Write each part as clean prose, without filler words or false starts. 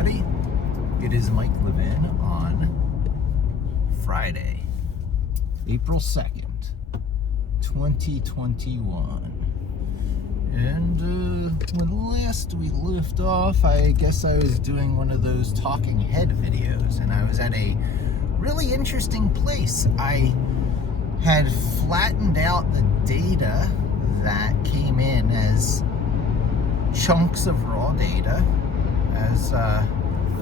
everybody. It is Mike Levin on Friday, April 2nd, 2021. And when last we left off, I guess I was doing one of those talking head videos, and I was at a really interesting place. I had flattened out the data that came in as chunks of raw data, as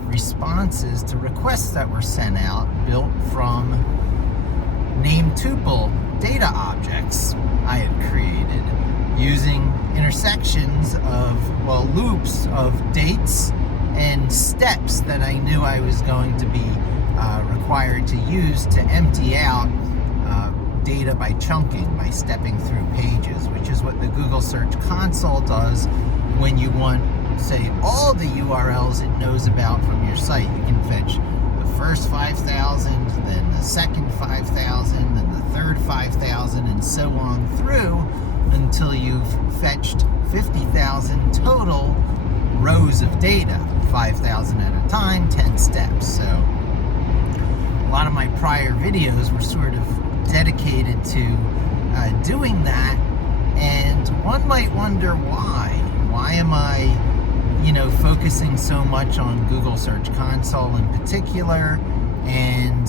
responses to requests that were sent out, built from named tuple data objects I had created using intersections of, loops of dates and steps that I knew I was going to be required to use to empty out data by chunking, by stepping through pages, which is what the Google Search Console does when you want, say, all the URLs it knows about from your site. You can fetch the first 5,000, then the second 5,000, then the third 5,000, and so on through until you've fetched 50,000 total rows of data, 5,000 at a time, 10 steps. So a lot of my prior videos were sort of dedicated to doing that, and one might wonder why. Why am I, focusing so much on Google Search Console in particular and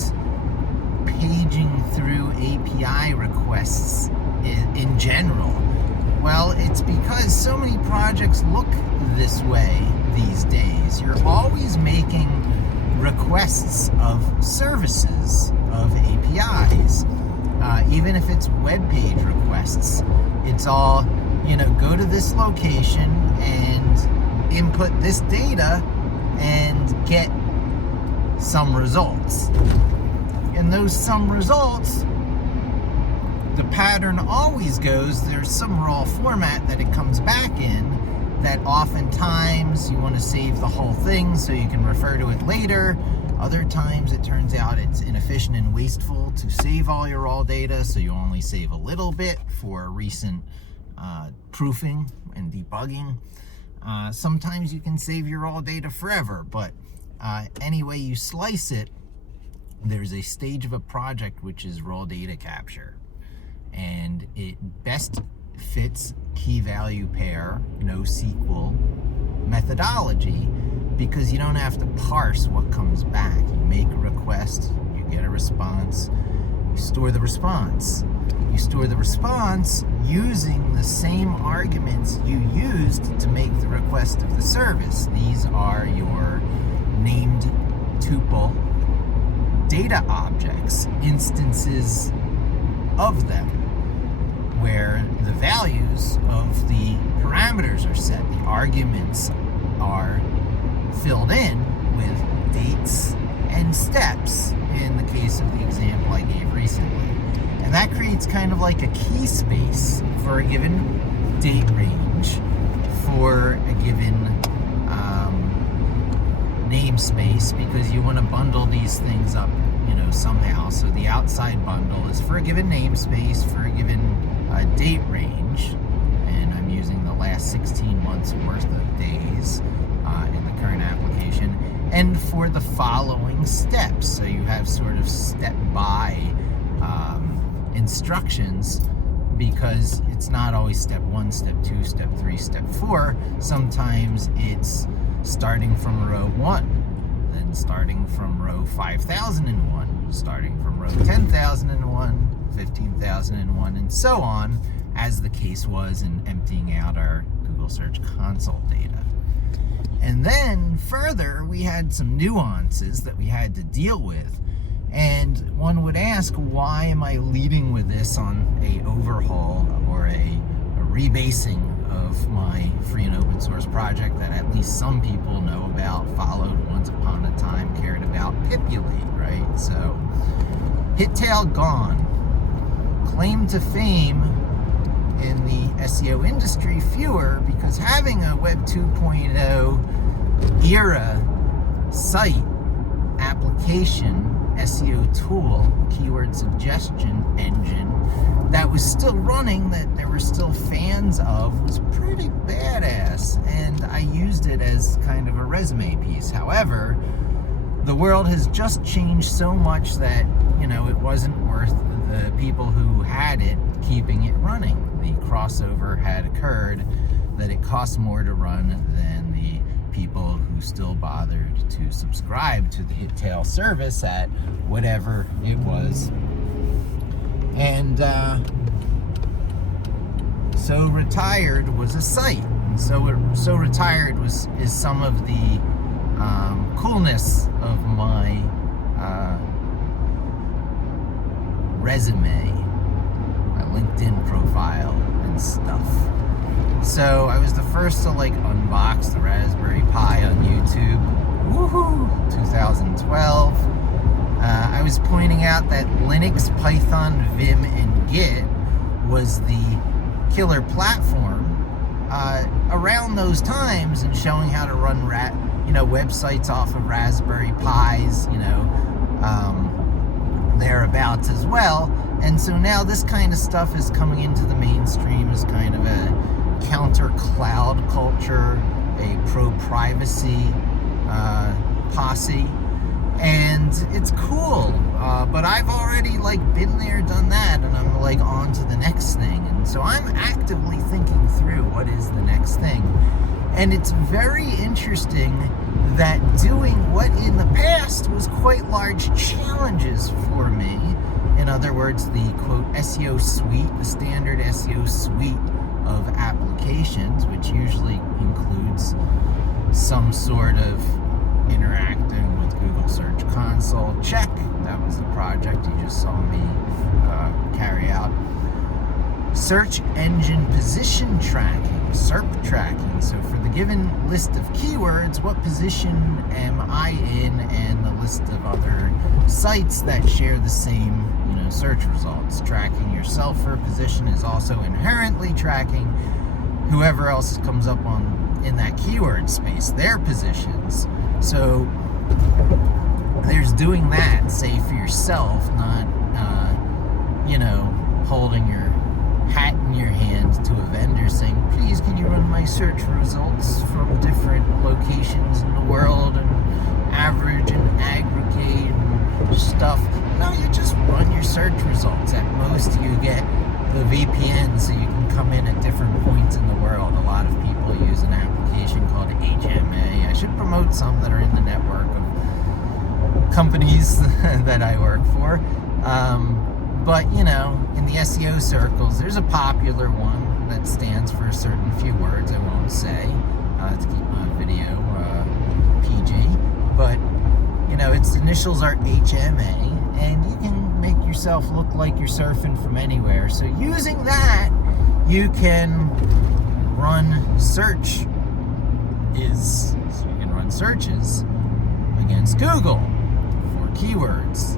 paging through API requests in general? Well, it's because so many projects look this way these days. You're always making requests of services, of APIs. Even if it's web page requests, it's all, go to this location and input this data and get some results. And those some results, the pattern always goes, there's some raw format that it comes back in that oftentimes you want to save the whole thing so you can refer to it later. Other times it turns out it's inefficient and wasteful to save all your raw data, so you only save a little bit for recent proofing and debugging. Sometimes you can save your raw data forever, but any way you slice it, there's a stage of a project which is raw data capture, and it best fits key value pair NoSQL methodology because you don't have to parse what comes back. You make a request, you get a response, you store the response. You store the response using the same arguments you used to make the request of the service. These are your named tuple data objects, instances of them, where the values of the parameters are set. The arguments are filled in with dates and steps in the case of the example I gave recently. And that creates kind of like a key space for a given date range, for a given namespace, because you want to bundle these things up, somehow. So the outside bundle is for a given namespace, for a given date range, and I'm using the last 16 months worth of days in the current application, and for the following steps. So you have sort of step-by instructions, because it's not always step 1, step 2, step 3, step 4. Sometimes it's starting from row 1, then starting from row 5001, starting from row 10,001, 15,001, and so on, as the case was in emptying out our Google Search Console data. And then further, we had some nuances that we had to deal with. And one would ask, why am I leading with this on a overhaul or a rebasing of my free and open source project that at least some people know about, followed once upon a time, cared about, Pipulate, right? So, hit tail gone. Claim to fame in the SEO industry, fewer, because having a Web 2.0 era site application SEO tool, keyword suggestion engine, that was still running, that there were still fans of, was pretty badass. And I use used it as kind of a resume piece. However, the world has just changed so much that, it wasn't worth the people who had it keeping it running. The crossover had occurred that it cost more to run than the people who still bothered to subscribe to the HitTail service at whatever it was. And so retired was a site. And so retired is some of the coolness of my resume, my LinkedIn profile and stuff. So I was the first to unbox the Raspberry Pi on YouTube. Woohoo! 2012. I was pointing out that Linux, Python, Vim, and Git was the killer platform around those times, and showing how to run websites off of Raspberry Pis, thereabouts as well. And so now this kind of stuff is coming into the mainstream as kind of a counter cloud culture, a pro-privacy posse, and it's cool. But I've already been there, done that, and I'm on to the next thing. And so I'm actively thinking through what is the next thing. And it's very interesting that doing what in the past was quite large challenges for me, in other words, the quote SEO suite, the standard SEO suite of applications, which usually includes some sort of interacting with Google Search Console. Check. That was the project you just saw me carry out. Search engine position tracking, SERP tracking. So for the given list of keywords, what position am I in, and the list of other sites that share the same, search results. Tracking yourself for a position is also inherently tracking whoever else comes up in that keyword space, their positions. So there's doing that, say, for yourself, not, holding your hat in your hand to a vendor saying, please, can you run my search results from different locations in the world and average and aggregate and stuff. No, you just run your search results. At most, you get the VPN so you can come in at different points in the world. A lot of people use an application called HMA. I should promote some that are in the network of companies that I work for. But, in the SEO circles, there's a popular one that stands for a certain few words I won't say to keep my video PG. But, its initials are HMA, and you can make yourself look like you're surfing from anywhere. So using that, you can run searches against Google for keywords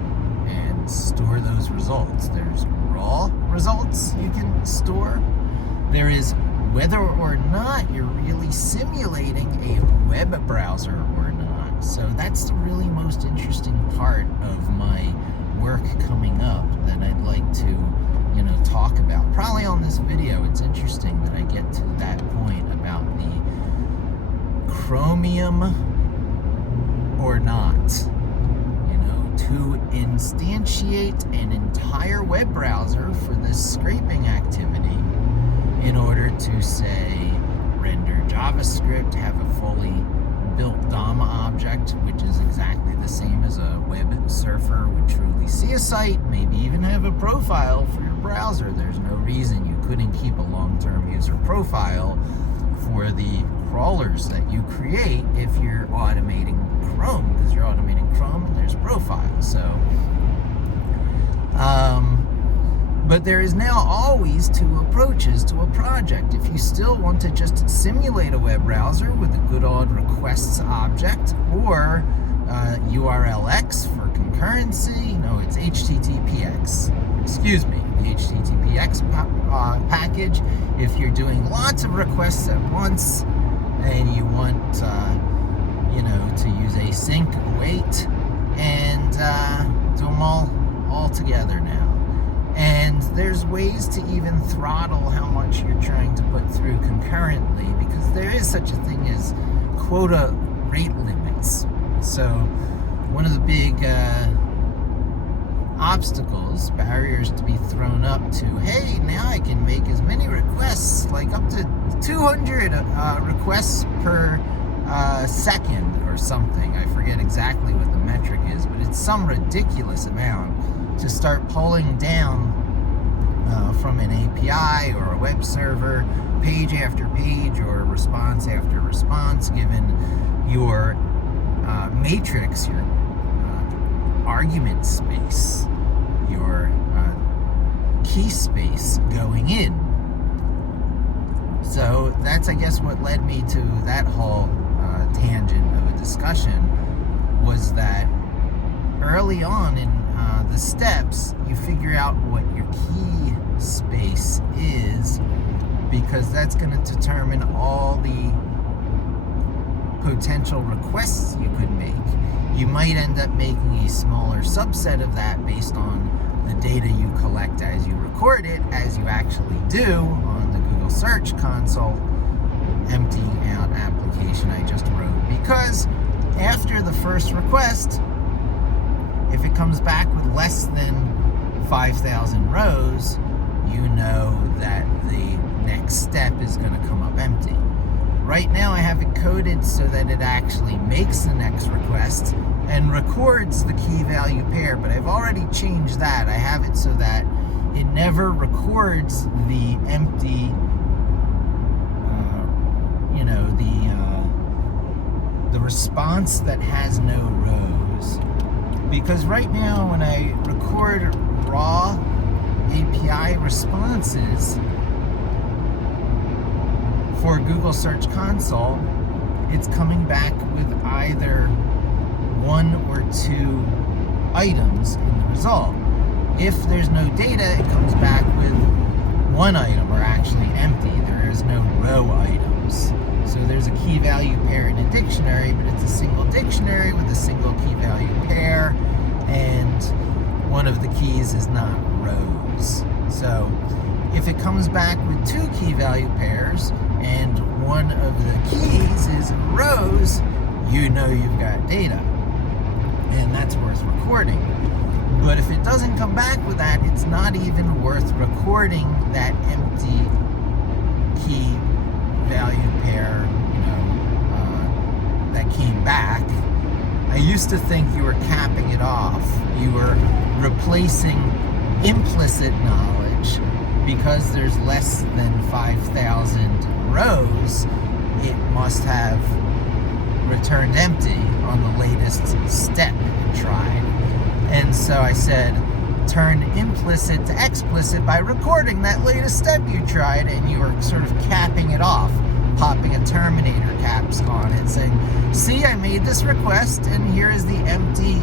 and store those results. There's raw results you can store. There is whether or not you're really simulating a web browser or not. So that's the really most interesting part of my work coming up that I'd like to, talk about. Probably on this video, it's interesting that I get to that point about the Chromium or not. To instantiate an entire web browser for this scraping activity in order to, say, render JavaScript, have a fully built DOM object, which is exactly the same as a web surfer would truly see a site, maybe even have a profile for your browser. There's no reason you couldn't keep a long-term user profile for the crawlers that you create if you're automating Chrome, because you're automating Chrome and there's profiles. So, but there is now always two approaches to a project. If you still want to just simulate a web browser with a good old requests object, or URLX for concurrency, no, it's HTTPX. Excuse me, the HTTPX package. If you're doing lots of requests at once and you want, to use async await and do them all together now. And there's ways to even throttle how much you're trying to put through concurrently, because there is such a thing as quota rate limits. So one of the big obstacles, barriers to be thrown up to, hey, now I can make as many requests, like up to 200 requests per second or something. I forget exactly what the metric is, but it's some ridiculous amount to start pulling down from an API or a web server, page after page or response after response, given your matrix, your argument space, your key space going in. So that's, I guess, what led me to that whole tangent of a discussion, was that early on in the steps, you figure out what your key space is, because that's going to determine all the potential requests you could make. You might end up making a smaller subset of that based on the data you collect as you record it, as you actually do on the Google Search Console empty out application I just wrote. Because after the first request, if it comes back with less than 5,000 rows, you know that the next step is going to come up empty. Right now I have it coded so that it actually makes the next request and records the key value pair, but I've already changed that. I have it so that it never records the empty, the response that has no rows. Because right now when I record raw API responses for Google Search Console, it's coming back with either 1 or 2 items in the result. If there's no data, it comes back with 1 item, or actually empty. There is no row items. So there's a key value pair in a dictionary, but it's a single dictionary with a single key value pair, and one of the keys is not rows. So if it comes back with 2 key value pairs and one of the keys is rows, you know you've got data, and that's worth recording. But if it doesn't come back with that, it's not even worth recording that empty key value pair, that came back. I used to think you were capping it off. You were replacing implicit knowledge. Because there's less than 5,000 rows, it must have returned empty on the latest step it tried. And so I said, turn implicit to explicit by recording that latest step you tried, and you were sort of capping it off, popping a terminator caps on it, saying, see, I made this request, and here is the empty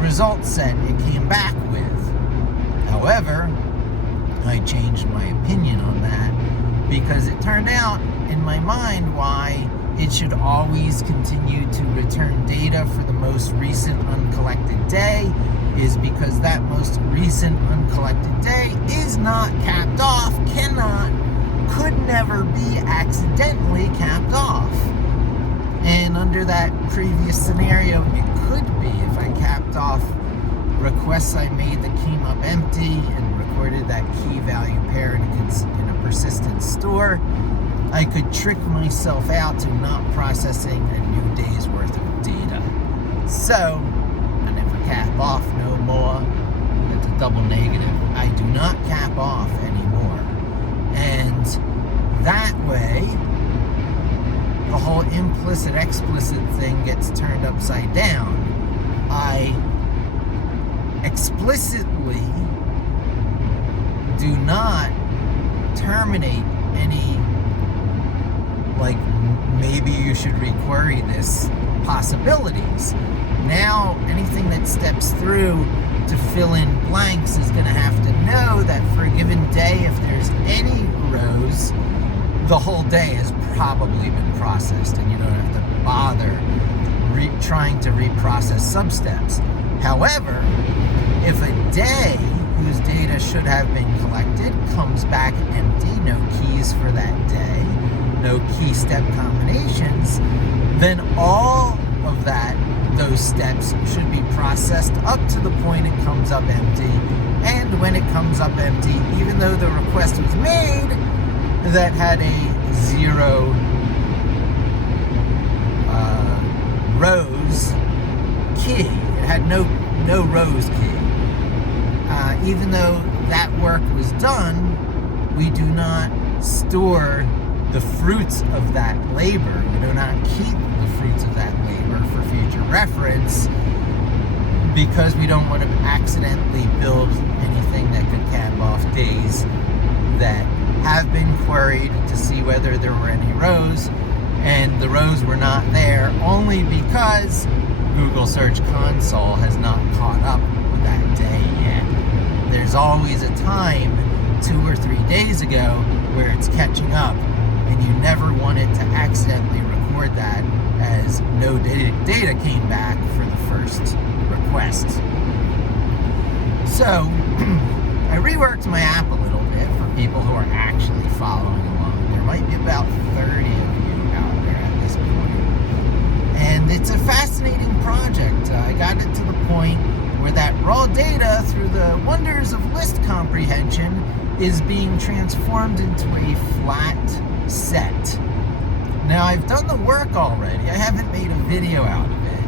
result set it came back with. However, I changed my opinion on that, because it turned out, in my mind, why it should always continue to return data for the most recent uncollected day is because that most recent uncollected day is not capped off, could never be accidentally capped off. And under that previous scenario, it could be. If I capped off requests I made that came up empty and recorded that key value pair in a persistent store, I could trick myself out to not processing a new day's worth of data. So I never cap off no more. That's a double negative. I do not cap off anymore. And that way, the whole implicit explicit thing gets turned upside down. I explicitly do not terminate any, like, maybe you should requery this possibilities. Now, anything that steps through to fill in blanks is going to have to know that for a given day, if there's any rows, the whole day has probably been processed, and you don't have to bother trying to reprocess substeps. However, if a day whose data should have been collected comes back empty, no keys for that day, no key step combinations, then all of those steps should be processed up to the point it comes up empty. And when it comes up empty, even though the request was made that had a 0 rows key, it had no rows key. Even though that work was done, we do not store the fruits of that labor. We do not keep the fruits of that labor for future reference, because we don't want to accidentally build anything that could cap off days that have been queried to see whether there were any rows, and the rows were not there only because Google Search Console has not caught up with that day yet. There's always a time 2 or 3 days ago where it's catching up, and you never want it to accidentally record that as no data came back for the first request. So I reworked my app a little bit for people who are actually following along. There might be about 30 of you out there at this point. And it's a fascinating project. I got it to the point where that raw data, through the wonders of list comprehension, is being transformed into a flat set. Now, I've done the work already. I haven't made a video out of it.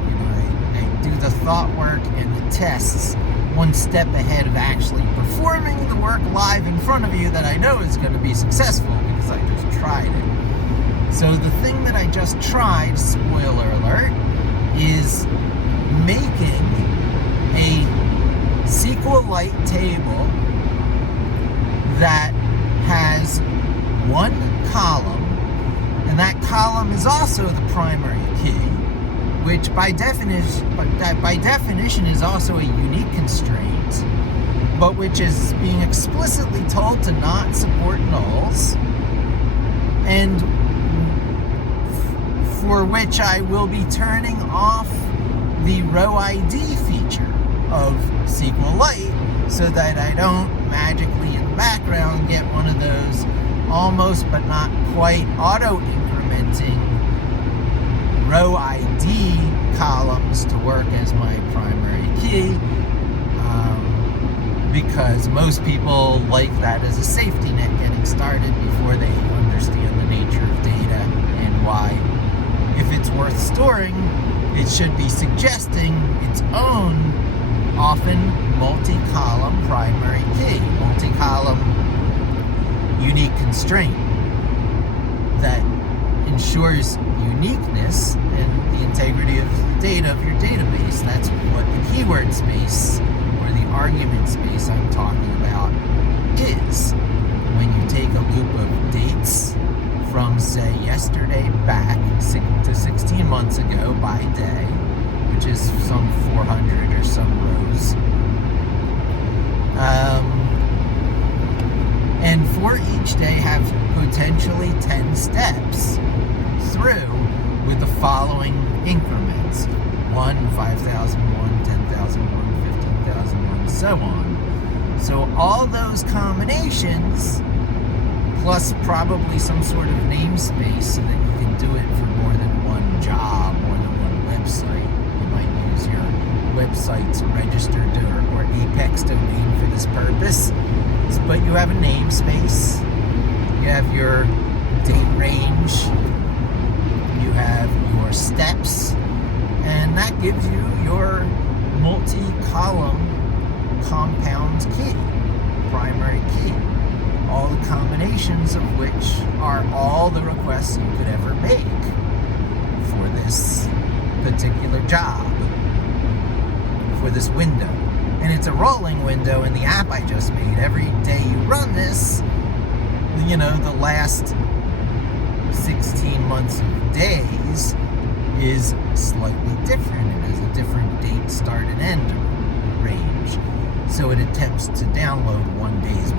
I do the thought work and the tests one step ahead of actually performing the work live in front of you that I know is going to be successful because I just tried it. So the thing that I just tried, spoiler alert, is making a SQLite table that has one column, and that column is also the primary key, which by definition is also a unique constraint, but which is being explicitly told to not support nulls, and for which I will be turning off the row ID feature of SQLite so that I don't magically in the background get one of those almost but not quite auto-incrementing row ID columns to work as my primary key, because most people like that as a safety net getting started before they understand the nature of data and why, if it's worth storing, it should be suggesting its own, often multi-column primary key, multi-column unique constraint that ensures uniqueness and the integrity of the data of your database. That's what the keyword space or the argument space I'm talking about is. When you take a loop of dates from, say, yesterday back to 16 months ago by day, which is some 400 or some rows, and for each day have potentially 10 steps through with the following increments: 1, 5,001, 10,001, 15,001, so on. So all those combinations, plus probably some sort of namespace so that you can do it for more than one job, more than one website. You might use your website's registered or Apex domain for this purpose. But you have a namespace, you have your date range, you have your steps, and that gives you your multi-column compound key, primary key, all the combinations of which are all the requests you could ever make for this particular job, for this window. And it's a rolling window in the app I just made. Every day you run this, the last 16 months of days is slightly different. It has a different date, start, and end range. So it attempts to download 1 day's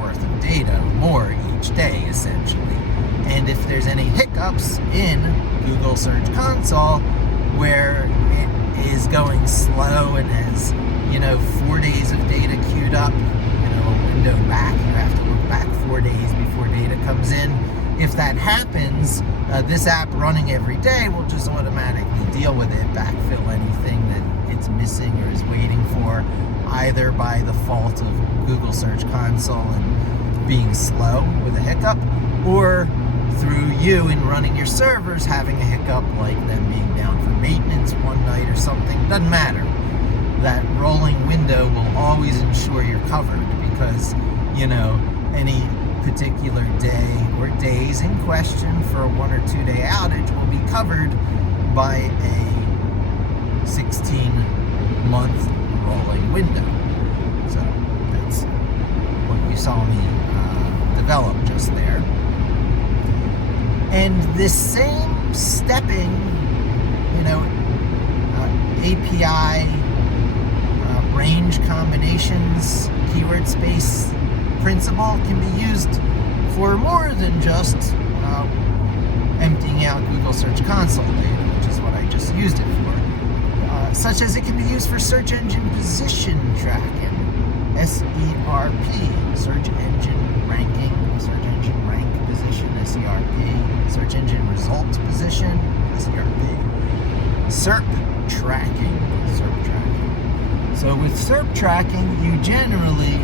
worth of data, more each day, essentially. And if there's any hiccups in Google Search Console where it is going slow and has 4 days of data queued up, a window back, you have to look back 4 days before data comes in, if that happens, this app running every day will just automatically deal with it, backfill anything that it's missing or is waiting for, either by the fault of Google Search Console and being slow with a hiccup, or through you in running your servers having a hiccup, like them being down for maintenance one night or something. Doesn't matter. That rolling window will always ensure you're covered, because, any particular day or days in question for a 1 or 2 day outage will be covered by a 16-month rolling window. So that's what you saw me develop just there. And this same stepping, API range combinations, keyword space principle can be used for more than just emptying out Google Search Console data, which is what I just used it for. Such as it can be used for search engine position tracking, SERP, search engine ranking, search engine rank position, SERP, search engine result position, SERP, SERP tracking, SERP tracking. So with SERP tracking, you generally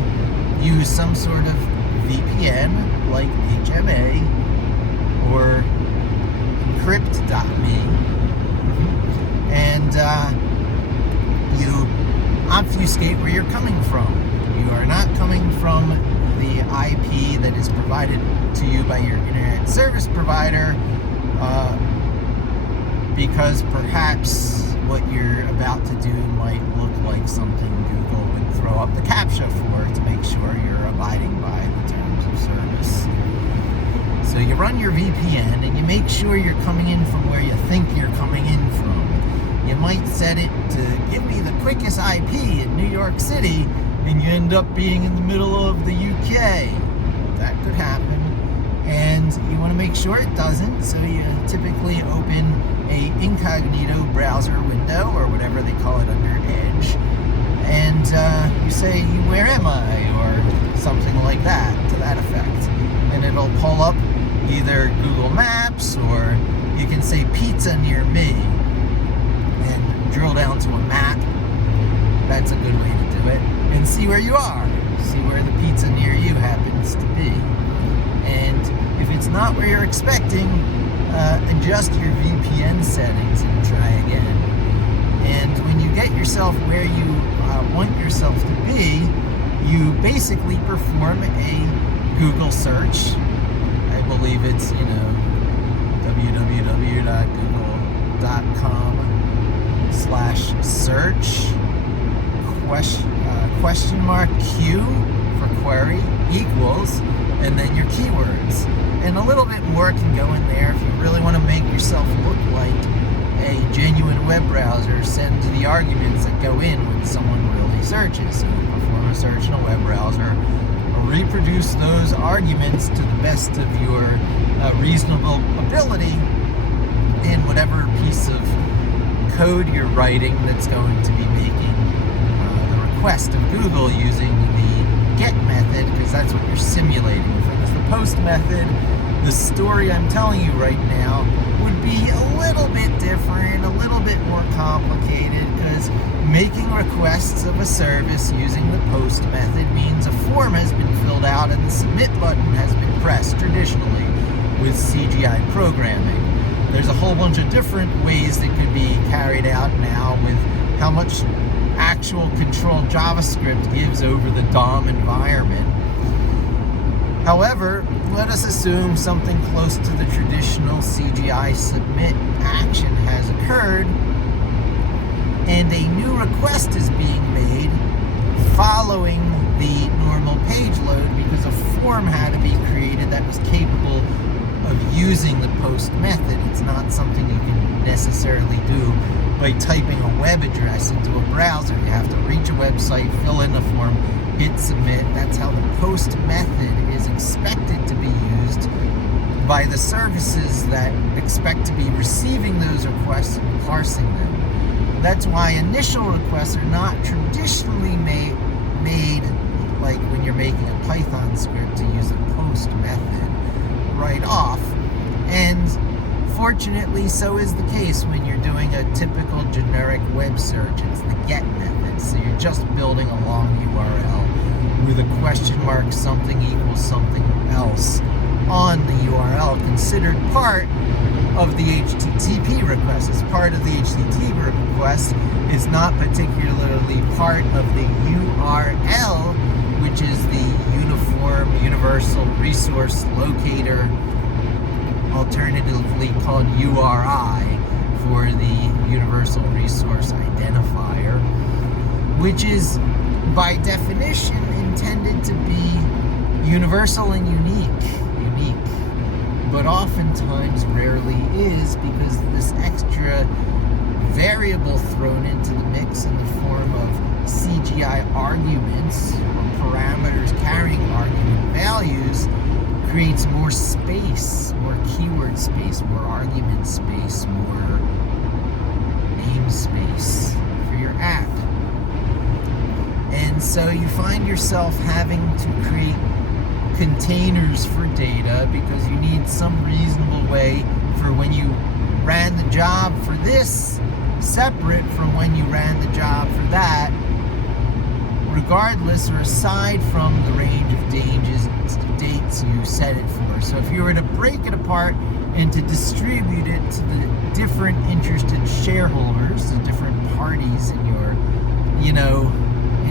use some sort of VPN like HMA or encrypt.me, and you obfuscate where you're coming from. You are not coming from the IP that is provided to you by your internet service provider, because perhaps what you're about to do might look like something Google would throw up the CAPTCHA for to make sure you're abiding by the terms of service. So you run your VPN and you make sure you're coming in from where you think you're coming in from. You might set it to give me the quickest IP in New York City, and you end up being in the middle of the UK. That could happen. And you want to make sure it doesn't, so you typically open a incognito browser window, or whatever they call it under Edge, and you say, where am I, or something like that, to that effect. And it'll pull up either Google Maps, or you can say pizza near me, and drill down to a map. That's a good way to do it. And see where you are. See where the pizza near you happens to be. And if it's not where you're expecting, adjust your VPN settings and try again. And when you get yourself where you want yourself to be, you basically perform a Google search. I believe it's, www.google.com/search question mark Q for query equals, and then your keywords. And a little bit more can go in there if you really want to make yourself look like a genuine web browser. Send the arguments that go in when someone really searches. So perform a search in a web browser, reproduce those arguments to the best of your reasonable ability in whatever piece of code you're writing that's going to be making the request of Google using the get method, because that's what you're simulating. If it was the post method, the story I'm telling you right now would be a little bit different, a little bit more complicated, because making requests of a service using the post method means a form has been filled out and the submit button has been pressed traditionally with CGI programming. There's a whole bunch of different ways that could be carried out now with how much actual control JavaScript gives over the DOM environment. However, let us assume something close to the traditional CGI submit action has occurred, and a new request is being made following the normal page load, because a form had to be created that was capable of using the post method. It's not something you can necessarily do by typing a web address into a browser. You have to reach a website, fill in the form, hit submit. That's how the post method is expected to be used by the services that expect to be receiving those requests and parsing them. That's why initial requests are not traditionally made like when you're making a Python script to use a post method. right off. And fortunately, so is the case when you're doing a typical generic web search. It's the get method. So you're just building a long URL with a question mark, something equals something else on the URL, considered part of the HTTP request. As part of the HTTP request, is not particularly part of the URL, which is the Universal Resource Locator, alternatively called URI for the Universal Resource Identifier, which is by definition intended to be universal and unique, but oftentimes rarely is, because this extra variable thrown into the mix in the form of CGI arguments or parameters carrying argument values creates more space, more keyword space, more argument space, more namespace for your app. And so you find yourself having to create containers for data because you need some reasonable way for when you ran the job for this separate from when you ran the job for that, regardless or aside from the range of dates you set it for. So if you were to break it apart and to distribute it to the different interested shareholders, the different parties in your,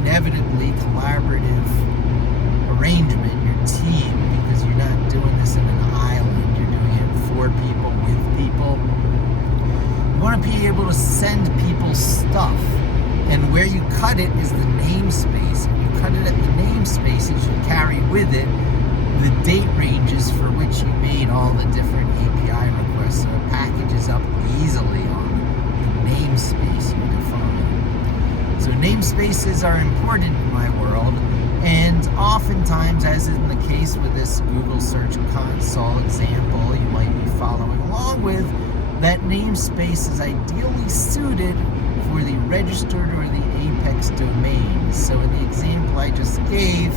inevitably collaborative arrangement, your team, because you're not doing this in an island, you're doing it for people, with people. You want to be able to send people stuff, and where you cut it is the namespace. And you cut it at the namespace, it should carry with it the date ranges for which you made all the different API requests, so it packages up easily on the namespace you define. So namespaces are important in my world, and oftentimes, as in the case with this Google Search Console example you might be following along with, that namespace is ideally suited for the registered or the apex domains. So in the example I just gave,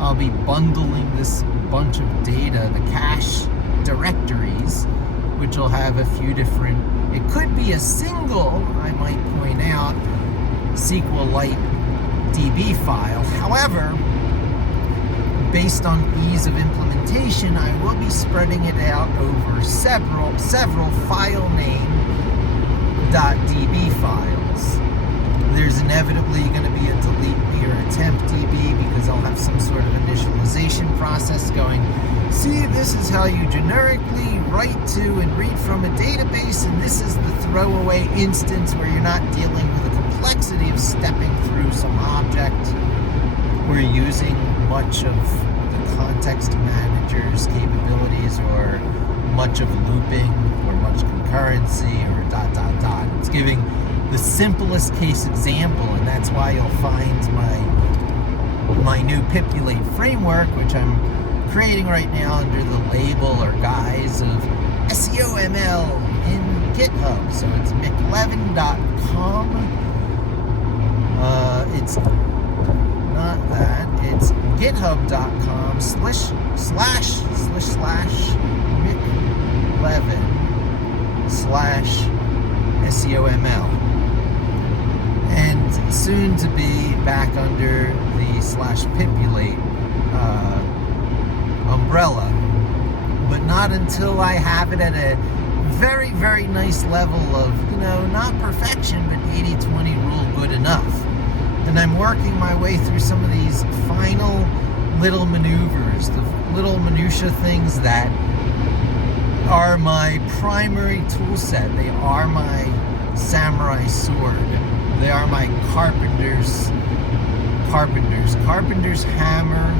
I'll be bundling this bunch of data, the cache directories, which will have a few different, it could be a single, I might point out, SQLite DB file. However, based on ease of implementation, I will be spreading it out over several file name .db files. There's inevitably going to be a delete me or a temp DB because I'll have some sort of initialization process going, see, this is how you generically write to and read from a database, and this is the throwaway instance where you're not dealing with the complexity of stepping through some object. We're using much of the context manager's capabilities, or much of looping, or much concurrency, or ... It's giving the simplest case example, and that's why you'll find my new Pipulate framework, which I'm creating right now under the label or guise of SEO ML in GitHub. So it's mclevin.com. It's not that. It's github.com /mclevin/SEOML. And soon to be back under the /Pipulate umbrella. But not until I have it at a very, very nice level of, not perfection, but 80-20 rule good enough. And I'm working my way through some of these final little maneuvers, the little minutia things that are my primary tool set. They are my samurai sword. They are my carpenter's hammer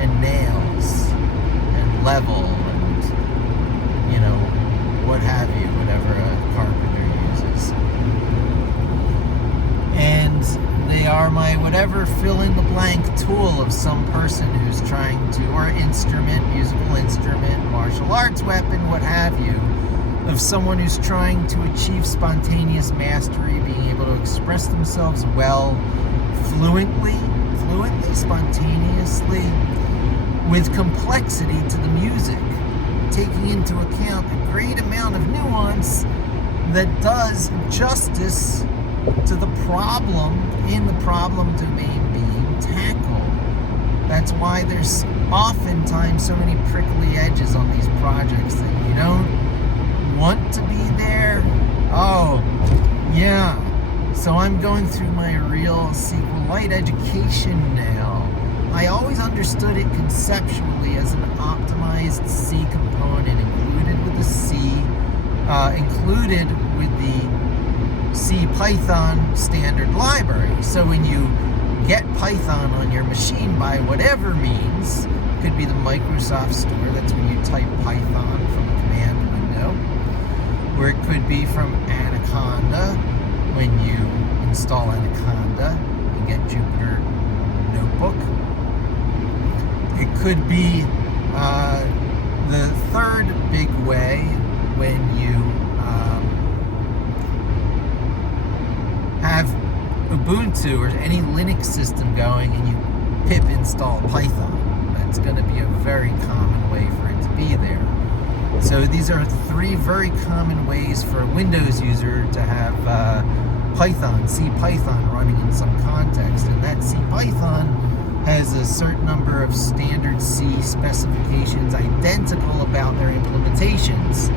and nails and level and, what have you, whatever a carpenter uses. And they are my whatever fill-in-the-blank tool of some person who's trying to, or instrument, musical instrument, martial arts weapon, what have you, of someone who's trying to achieve spontaneous mastery, being able to express themselves well, fluently, spontaneously, with complexity to the music. taking into account a great amount of nuance that does justice to the problem in the problem domain being tackled. That's why there's oftentimes so many prickly edges on these projects that you don't want to be there. Oh, yeah. So I'm going through my real SQLite education now. I always understood it conceptually as an optimized C component included with the C Python standard library. So when you get Python on your machine by whatever means, it could be the Microsoft Store, that's when you type Python from a command window, or it could be from Anaconda, when you install Anaconda and get Jupyter Notebook. It could be the third big way when you have Ubuntu or any Linux system going and you pip install Python. That's going to be a very common way for it to be there. So these are three very common ways for a Windows user to have Python, C Python running in some context. And that C Python has a certain number of standard C specifications identical about their implementations.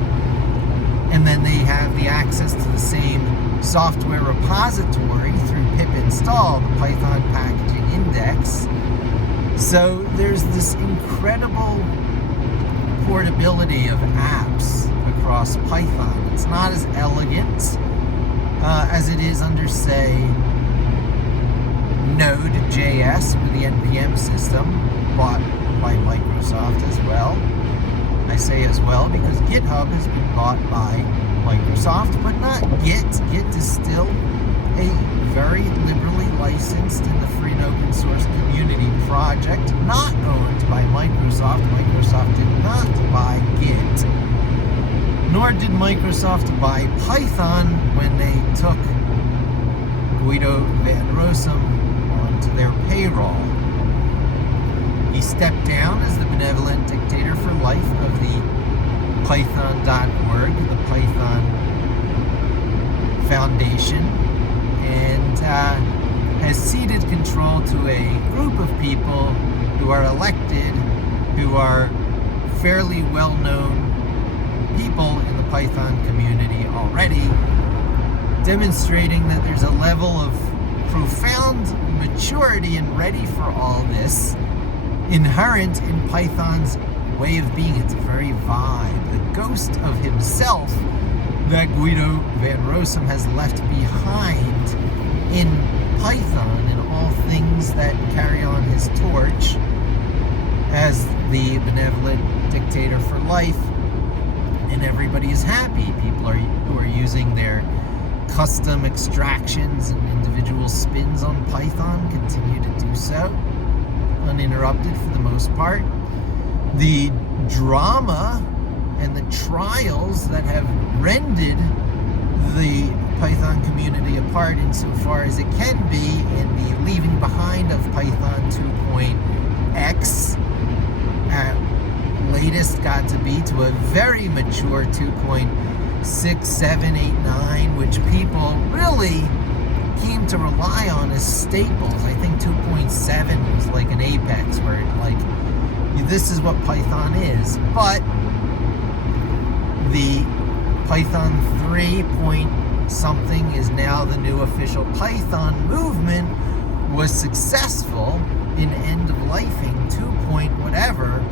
And then they have the access to the same software repository through pip install, the Python packaging index. So there's this incredible portability of apps across Python. It's not as elegant as it is under, say, Node.js with the NPM system, bought by Microsoft as well. I say as well because GitHub has been bought by Microsoft, but not Git. Git is still a very liberally licensed in the free and open source community project, not owned by Microsoft. Microsoft did not buy Git, nor did Microsoft buy Python when they took Guido van Rossum onto their payroll. He stepped down as the benevolent dictator for life of the Python.org, the Python Foundation, and has ceded control to a group of people who are elected, who are fairly well-known people in the Python community already, demonstrating that there's a level of profound maturity and ready for all this inherent in Python's way of being. It's a very vibe. The ghost of himself that Guido van Rossum has left behind in Python and all things that carry on his torch as the benevolent dictator for life, and everybody is happy. People who are using their custom extractions and individual spins on Python continue to do so uninterrupted for the most part. The drama and the trials that have rended the Python community apart insofar as it can be in the leaving behind of Python 2.x at latest got to be to a very mature 2.6, 7, 8, 9, which people really came to rely on as staples. I think 2.7 was like an apex where it, like, this is what Python is. But the Python 3 point something is now the new official Python movement, was successful in end-of-lifing 2 point whatever,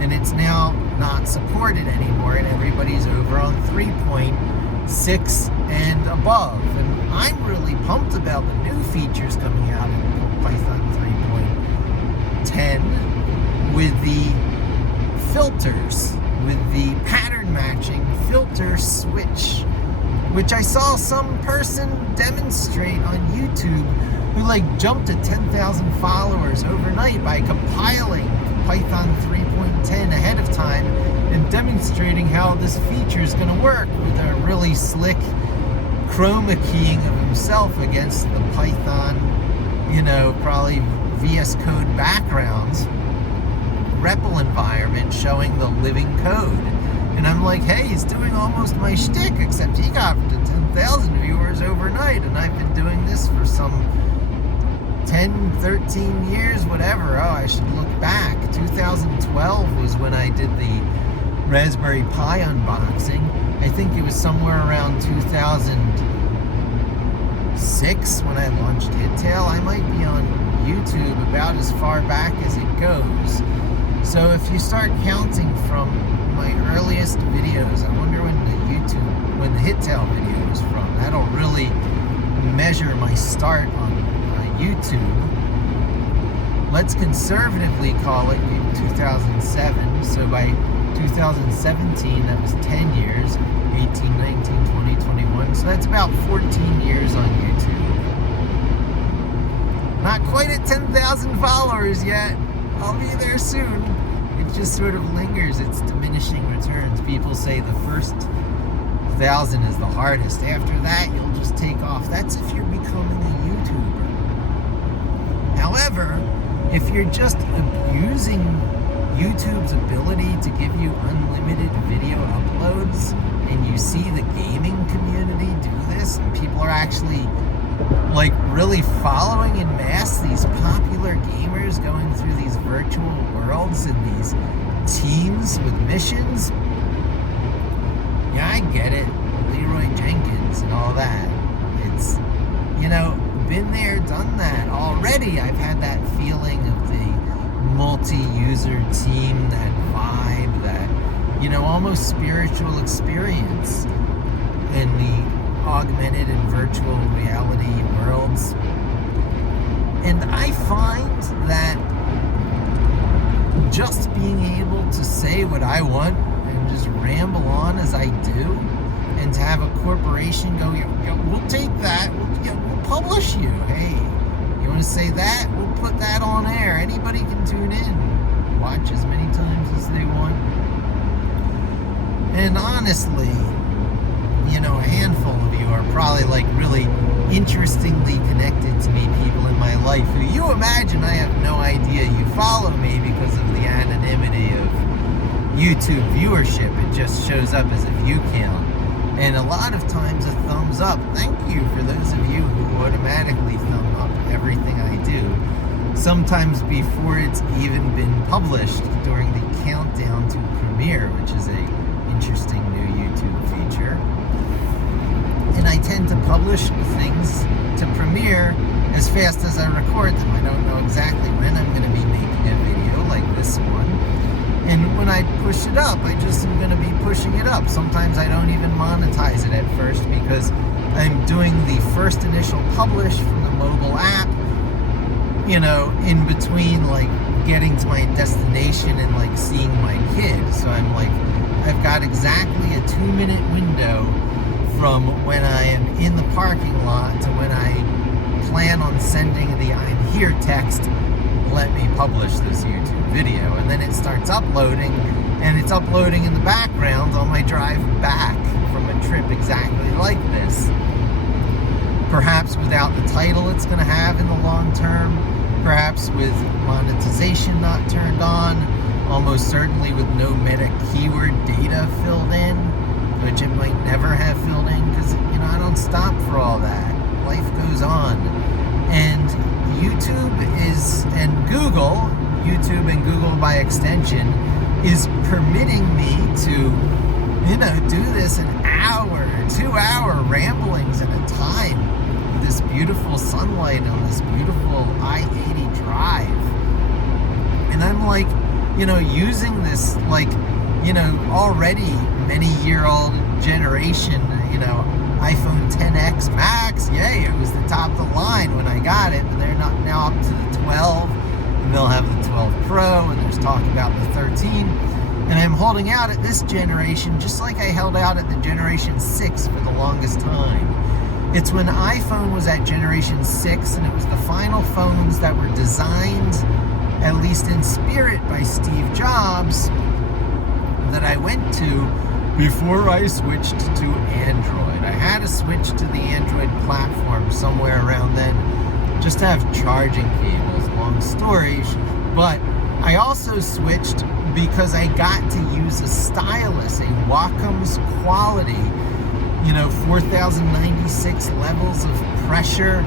and it's now not supported anymore, and everybody's over on 3.6 and above. And I'm really pumped about the new features coming out in Python 3.10 with the filters, with the pattern matching filter switch, which I saw some person demonstrate on YouTube who like jumped to 10,000 followers overnight by compiling Python 3.10 ahead of time and demonstrating how this feature is going to work with a really slick chroma keying of himself against the Python, probably VS Code backgrounds, REPL environment showing the living code. And I'm like, hey, he's doing almost my shtick, except he got to 10,000 viewers overnight, and I've been doing this for some 10, 13 years, whatever. Oh, I should look back. 2012 was when I did the Raspberry Pi unboxing. I think it was somewhere around 2006 when I launched Hittail. I might be on YouTube about as far back as it goes. So if you start counting from my earliest videos, I wonder when the Hittail video is from. That'll really measure my start on YouTube. Let's conservatively call it 2007. So by 2017, that was 10 years, 18, 19, 20, 21. So that's about 14 years on YouTube. Not quite at 10,000 followers yet. I'll be there soon. It just sort of lingers. It's diminishing returns. People say the first 1,000 is the hardest. After that, you'll just take off. That's if you're becoming a YouTuber. However, if you're just abusing YouTube's ability to give you unlimited video uploads, and you see the gaming community do this, and people are actually like really following in mass these popular gamers going through these virtual worlds and these teams with missions. Yeah, I get it. Leroy Jenkins and all that. It's, been there, done that already. I've had that feeling of the multi-user team, that vibe, that, almost spiritual experience in the augmented and virtual reality worlds. And I find that just being able to say what I want and just ramble on as I do, and to have a corporation go, we'll take that, we'll publish you. Hey, you want to say that? We'll put that on air. Anybody can tune in, watch as many times as they want. And honestly, a handful of you are probably like really interestingly connected to me, people in my life who you imagine I have no idea you follow me because of the anonymity of YouTube viewership. It just shows up as a view count. And a lot of times a thumbs up. Thank you for those of you who automatically thumb up everything I do. Sometimes before it's even been published, during the countdown to premiere, which is a interesting new YouTube feature. And I tend to publish things to premiere as fast as I record them. I don't know exactly when I'm going to be making a video like this one. And when I push it up, I just am going to be pushing it up. Sometimes I don't even monetize it at first because I'm doing the first initial publish from the mobile app, in between like getting to my destination and like seeing my kid. So I'm like, I've got exactly a 2-minute window from when I am in the parking lot to when I plan on sending the I'm here text, let me publish this YouTube video. And then it starts uploading, and it's uploading in the background on my drive back from a trip exactly like this. Perhaps without the title it's going to have in the long term, perhaps with monetization not turned on, almost certainly with no meta keyword data filled in, which it might never have filled in because, I don't stop for all that. Life goes on. And YouTube and Google by extension, is permitting me to, do this an hour, 2-hour ramblings at a time with this beautiful sunlight on this beautiful I-80 drive. And I'm like, using this, already many-year-old generation, iPhone XS Max, yay, it was the top of the line when I got it, but they're not now up to the 12, and they'll have the 12 Pro, and there's talk about the 13, and I'm holding out at this generation just like I held out at the Generation 6 for the longest time. It's when iPhone was at Generation 6, and it was the final phones that were designed, at least in spirit, by Steve Jobs, that I went to before I switched to Android. I had to switch to the Android platform somewhere around then, just to have charging cables, long story, but I also switched because I got to use a stylus, a Wacom's quality, 4,096 levels of pressure,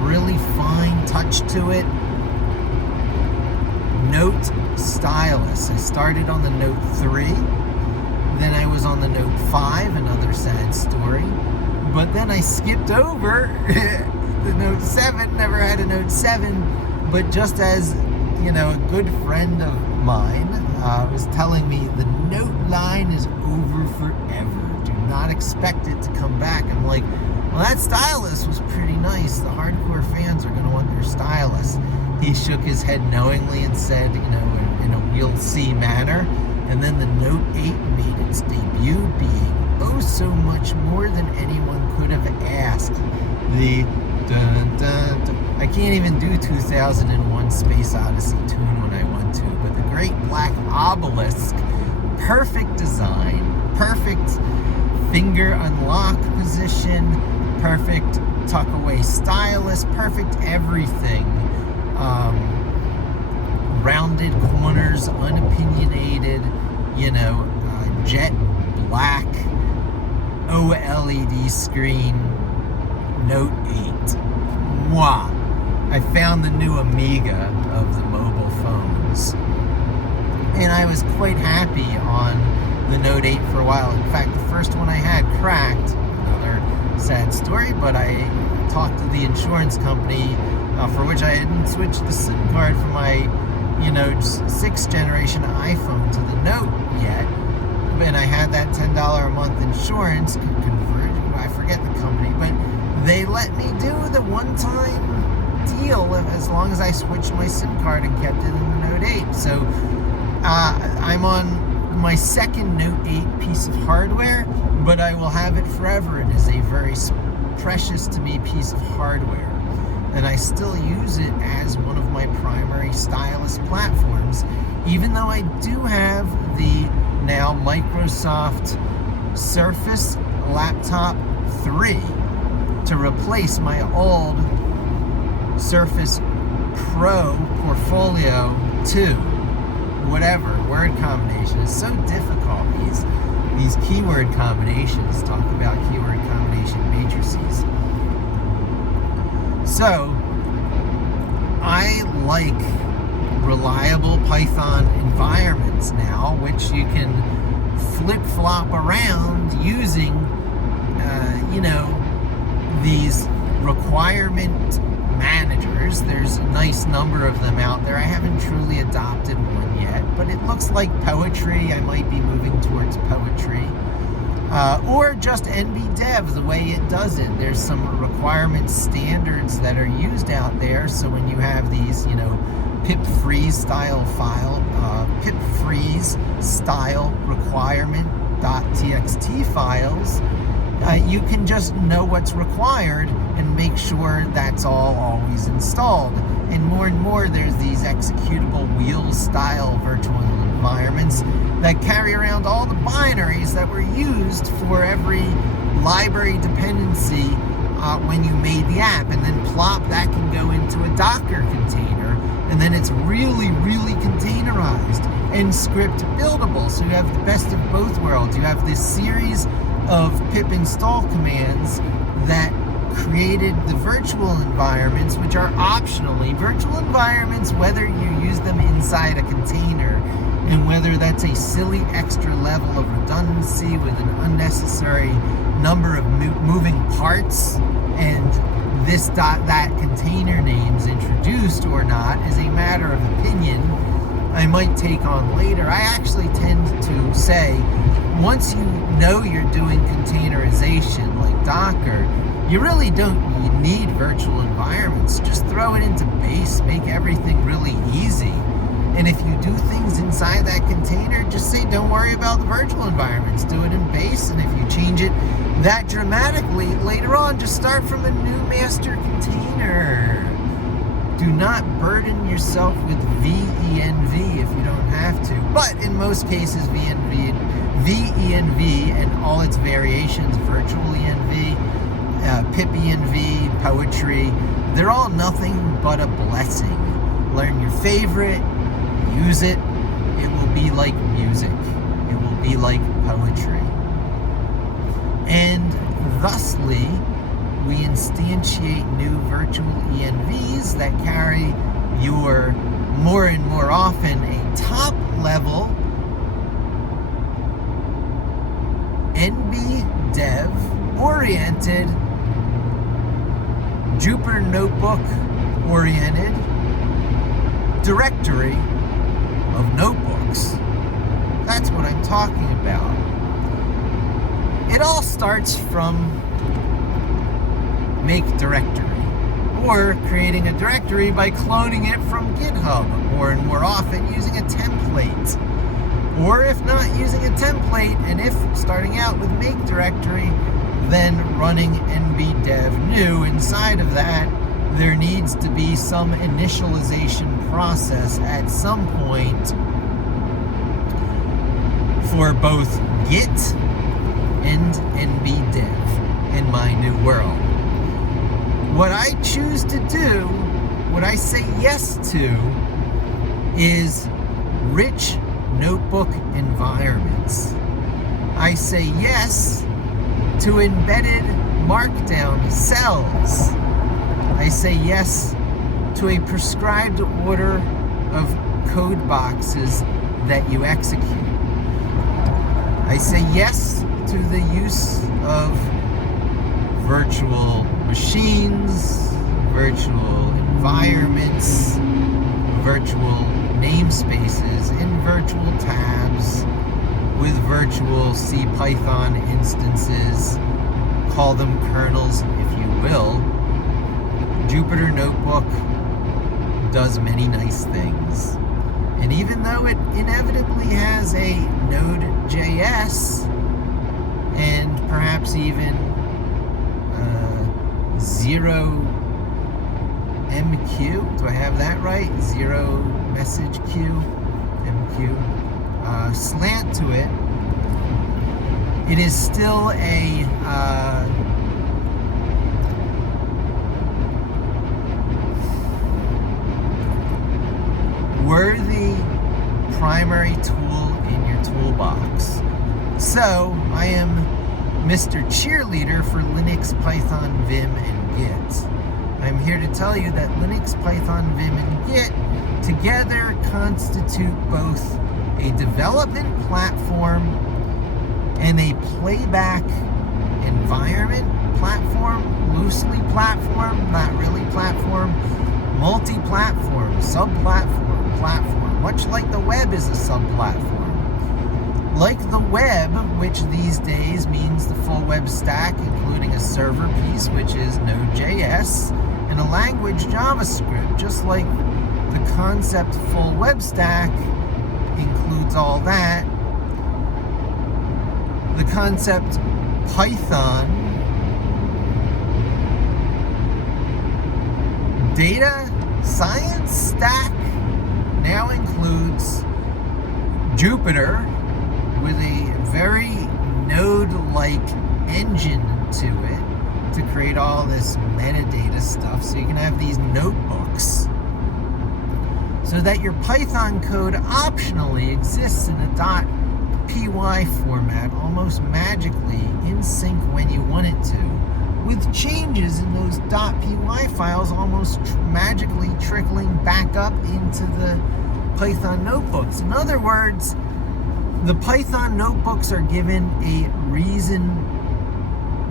really fine touch to it. Note stylus. I started on the Note 3, then I was on the Note 5, another sad story, but then I skipped over the Note 7, never had a Note 7, but just as, a good friend of mine was telling me, the Note line is over forever. Do not expect it to come back. I'm like, well, that stylus was pretty nice. The hardcore fans are going to want their stylus. He shook his head knowingly and said, in a we'll see manner. And then the Note 8 made its debut, being oh so much more than anyone could have asked. The dun, dun, dun. I can't even do 2001 Space Odyssey tune when I want to, but the Great Black Obelisk, perfect design, perfect finger unlock position, perfect tuck away stylus, perfect everything. Rounded corners, unopinionated, jet black OLED screen, Note 8. Mwah! I found the new Amiga of the mobile phones. And I was quite happy on the Note 8 for a while. In fact, the first one I had cracked. Another sad story, but I talked to the insurance company, for which I hadn't switched the SIM card from my, 6th generation iPhone to the Note yet. And I had that $10 a month insurance conversion. I forget the company, but they let me do the one-time deal as long as I switched my SIM card and kept it in the Note 8. So I'm on my second Note 8 piece of hardware, but I will have it forever. It is a very precious to me piece of hardware, and I still use it as one of my primary stylus platforms, even though I do have the now Microsoft Surface Laptop 3 to replace my old Surface Pro Portfolio 2, whatever, word combination. It's so difficult, these keyword combinations. Talk about keyword combination matrices. So, I like reliable Python environments now, which you can flip-flop around using, these requirement managers. There's a nice number of them out there. I haven't truly adopted one yet, but it looks like poetry. I might be moving towards poetry. Or just NBDev, the way it does it. There's some requirement standards that are used out there, so when you have these, pip freeze style file, pip freeze style requirement.txt files, you can just know what's required and make sure that's all always installed. And more, there's these executable wheel style virtual environments that carry around all the binaries that were used for every library dependency when you made the app, and then plop, that can go into a Docker container, and then it's really, really containerized and script buildable. So you have the best of both worlds. You have this series of pip install commands that created the virtual environments, which are optionally virtual environments, whether you use them inside a container, and whether that's a silly extra level of redundancy with an unnecessary number of moving parts, and that container name's introduced or not is a matter of opinion. I might take on later. I actually tend to say, once you know you're doing containerization like Docker, you really don't need virtual environments. Just throw it into base, make everything really easy. And if you do things inside that container, just say, don't worry about the virtual environments. Do it in base, and if you change it that dramatically later on, just start from a new master container. Do not burden yourself with VENV if you don't have to. But in most cases, VENV and all its variations, virtual ENV, pip ENV, poetry, they're all nothing but a blessing. Learn your favorite, use it, it will be like music. It will be like poetry. And thusly, we instantiate new virtual ENVs that carry your, more and more often, a top level NB Dev oriented, Jupyter Notebook oriented directory of notebooks. That's what I'm talking about. It all starts from make directory, or creating a directory by cloning it from GitHub, or more often using a template. Or if not using a template, and if starting out with make directory, then running nbdev new. Inside of that, there needs to be some initialization process at some point for both Git and nbdev in my new world. What I choose to do, what I say yes to, is rich notebook environments. I say yes to embedded markdown cells. I say yes to a prescribed order of code boxes that you execute. I say yes to the use of virtual machines, virtual environments, virtual namespaces in virtual tabs with virtual C Python instances. Call them kernels if you will. Jupyter Notebook does many nice things. And even though it inevitably has a Node.js and perhaps even zero MQ, do I have that right? Zero message queue, MQ, slant to it, it is still a worthy primary tool in your toolbox. So I am Mr. Cheerleader for Linux, Python, Vim, and Git. I'm here to tell you that Linux, Python, Vim, and Git together constitute both a development platform and a playback environment platform, loosely platform, not really platform, multi-platform, sub-platform, platform, much like the web is a sub-platform. Like the web, which these days means the full web stack, including a server piece, which is Node.js, and a language JavaScript, just like the concept full web stack includes all that. The concept Python data science stack now includes Jupyter with a very node-like engine to it to create all this metadata stuff, so you can have these notebooks so that your Python code optionally exists in a .py format almost magically in sync when you want it to, with changes in those .py files almost magically trickling back up into the Python notebooks. In other words, the Python notebooks are given a reason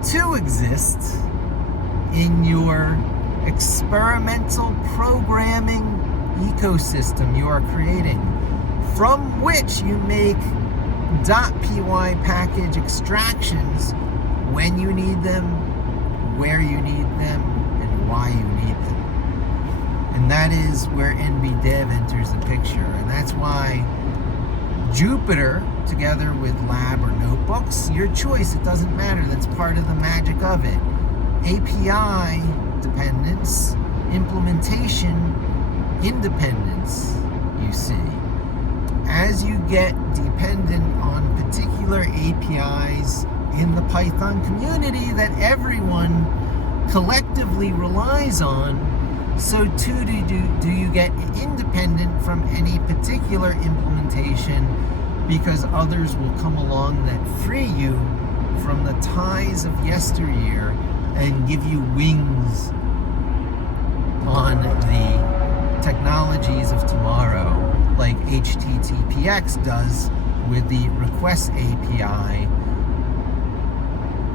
to exist in your experimental programming ecosystem you are creating, from which you make .py package extractions when you need them, where you need them, and why you need them. And that is where nbdev enters the picture. And that's why Jupyter, together with lab or notebooks, your choice, it doesn't matter. That's part of the magic of it. API dependence, implementation independence, you see. As you get dependent on particular APIs in the Python community that everyone collectively relies on, so too do you get independent from any particular implementation, because others will come along that free you from the ties of yesteryear and give you wings on the technologies of tomorrow, like HTTPX does with the request API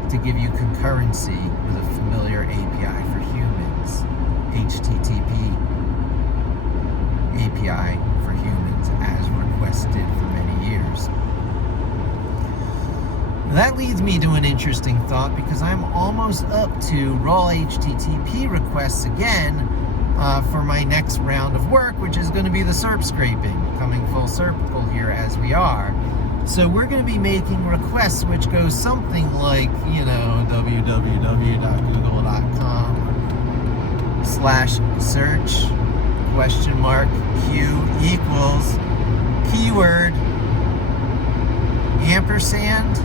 to give you concurrency with a familiar API for humans. HTTP API for humans as requested for many years. That leads me to an interesting thought, because I'm almost up to raw HTTP requests again for my next round of work, which is going to be the SERP scraping, coming full circle here as we are. So we're going to be making requests which go something like, www.google.com/search *Q equals keyword ampersand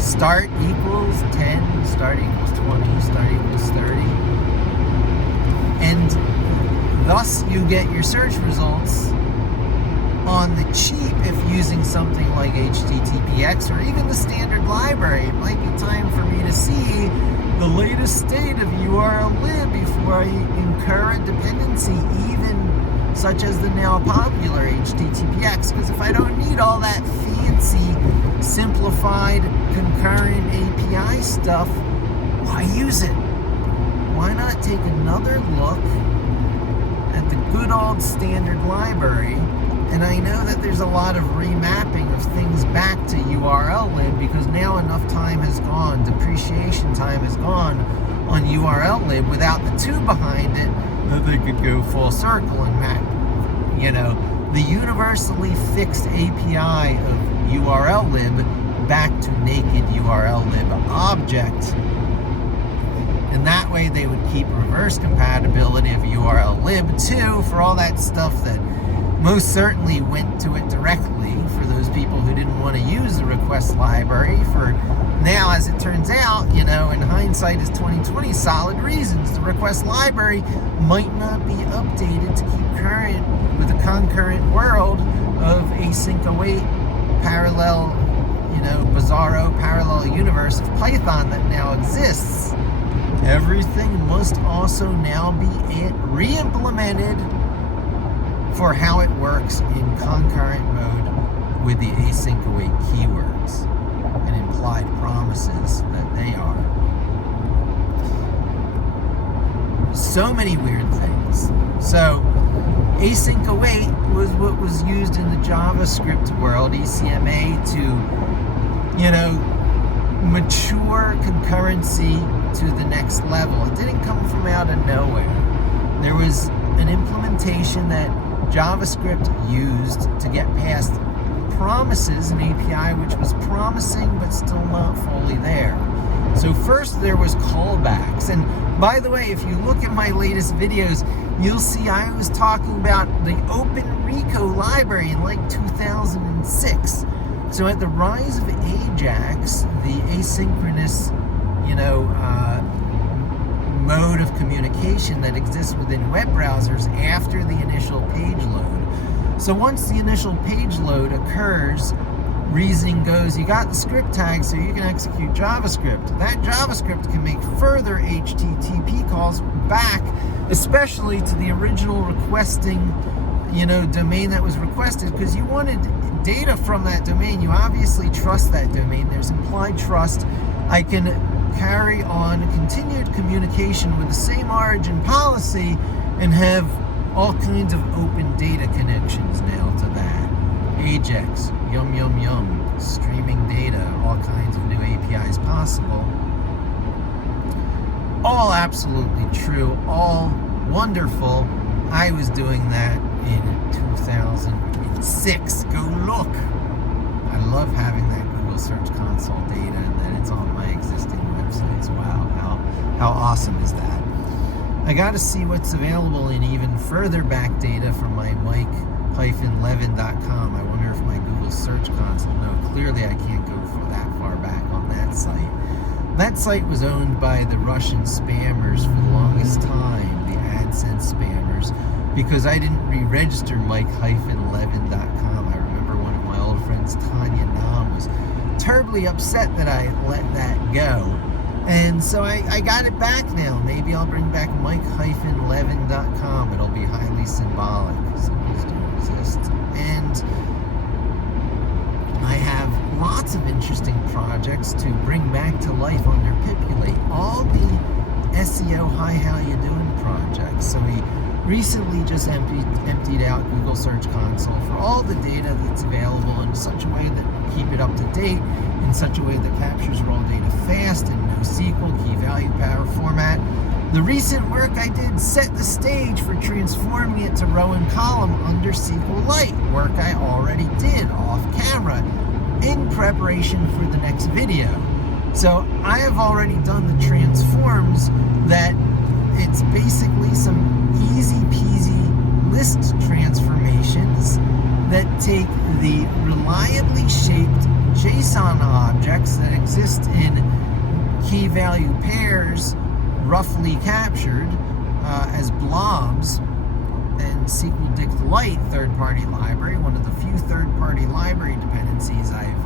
start equals 10, start equals 20, start equals 30. And thus you get your search results on the cheap if using something like HTTPX or even the standard library. It might be time for me to see the latest state of URL lib before I incur a dependency, even such as the now popular HTTPX, because if I don't need all that fancy, simplified, concurrent API stuff, why use it? Why not take another look at the good old standard library? And I know that there's a lot of remapping of things back to URL lib, because now enough time has gone, depreciation time has gone on URL lib without the 2 behind it, that they could go full circle and map, the universally fixed API of URL lib back to naked URL lib object. And that way they would keep reverse compatibility of URL lib too, for all that stuff that most certainly went to it directly, for those people who didn't want to use the request library for now, as it turns out, in hindsight is 2020, solid reasons. The request library might not be updated to keep current with the concurrent world of async await parallel, bizarro parallel universe of Python that now exists. Everything must also now be re-implemented for how it works in concurrent mode with the async await keywords and implied promises that they are. So many weird things. So async await was what was used in the JavaScript world, ECMA, to, mature concurrency to the next level. It didn't come from out of nowhere. There was an implementation that JavaScript used to get past promises, an API which was promising but still not fully there. So first there was callbacks. And by the way, if you look at my latest videos, you'll see I was talking about the OpenReco library in like 2006. So at the rise of AJAX, the asynchronous, mode of communication that exists within web browsers after the initial page load. So once the initial page load occurs, reasoning goes, you got the script tag, so you can execute JavaScript. That JavaScript can make further HTTP calls back, especially to the original requesting, domain that was requested, because you wanted data from that domain. You obviously trust that domain. There's implied trust. I can carry on continued communication with the same origin policy and have all kinds of open data connections now to that. Ajax, yum, streaming data, all kinds of new APIs possible. All absolutely true, all wonderful. I was doing that in 2006. Go look. I love having that Google Search Console data and that it's on my existing websites. Wow, how awesome is that? I got to see what's available in even further back data from my mike-levin.com. I wonder if my Google Search Console, no, clearly I can't go that far back on that site. That site was owned by the Russian spammers for the longest time, the ad sense spammers because I didn't re-register Mike-11.com. I remember one of my old friends, Tanya Nam, was terribly upset that I let that go. And so I got it back now. Maybe I'll bring back Mike-11.com. It'll be highly symbolic. Symbols don't exist. And I have lots of interesting projects to bring back to life under Pipulate. All the SEO Hi How You Doing projects. So we recently just emptied out Google Search Console for all the data that's available in such a way that keep it up to date, in such a way that captures raw data fast in NoSQL, key value power format. The recent work I did set the stage for transforming it to row and column under SQLite, work I already did off camera in preparation for the next video. So I have already done the transforms that it's basically some easy peasy list transformations that take the reliably shaped JSON objects that exist in key value pairs, roughly captured as blobs, and SQL Dict Lite third-party library, one of the few third-party library dependencies I've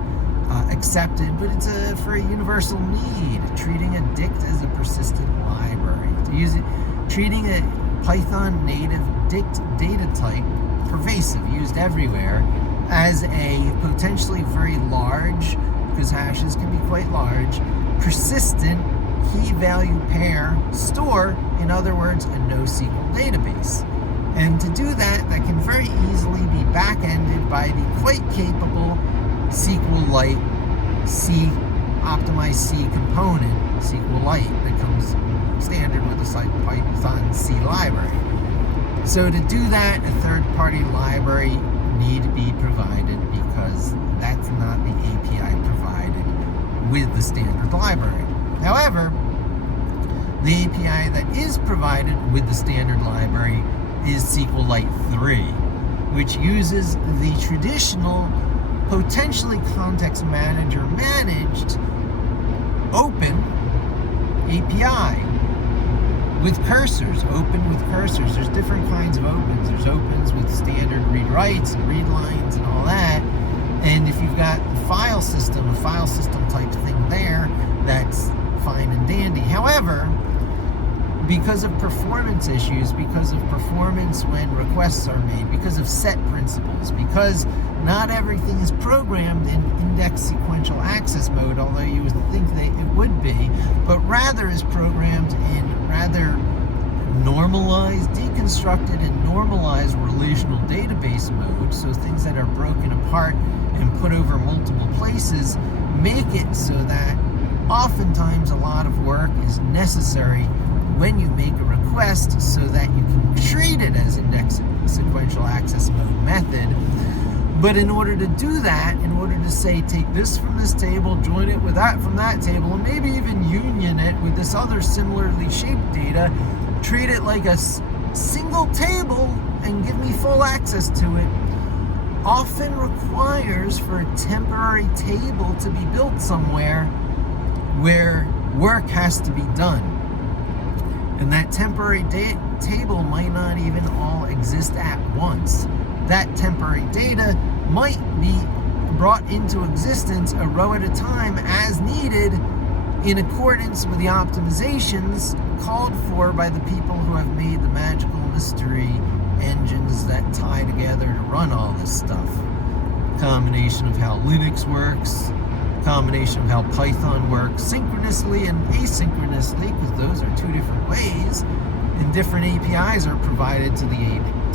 accepted, but it's for a universal need, treating a dict as a persistent library. Treating a Python native dict data type, pervasive, used everywhere, as a potentially very large, because hashes can be quite large, persistent key value pair store, in other words, a NoSQL database. And to do that, that can very easily be back-ended by the quite capable SQLite optimized C component, SQLite, that comes standard with a Python C library. So to do that, a third-party library need to be provided because that's not the API provided with the standard library. However, the API that is provided with the standard library is SQLite 3, which uses the traditional, potentially context manager managed open API with cursors, open with cursors. There's different kinds of opens. There's opens with standard read writes and read lines and all that. And if you've got the file system, a file system type thing there, that's fine and dandy. However, because of performance issues, because of performance when requests are made, because of set principles, because not everything is programmed in index sequential access mode, although you would think that it would be, but rather is programmed in rather normalized, deconstructed and normalized relational database mode, so things that are broken apart and put over multiple places make it so that oftentimes a lot of work is necessary when you make a request so that you can treat it as index sequential access mode method. But in order to do that, in order to say, take this from this table, join it with that from that table, and maybe even union it with this other similarly shaped data, treat it like a single table and give me full access to it, often requires for a temporary table to be built somewhere where work has to be done. And that temporary table might not even all exist at once. That temporary data might be brought into existence a row at a time as needed in accordance with the optimizations called for by the people who have made the magical mystery engines that tie together to run all this stuff. Combination of how Linux works, combination of how Python works synchronously and asynchronously, because those are two different ways, and different APIs are provided to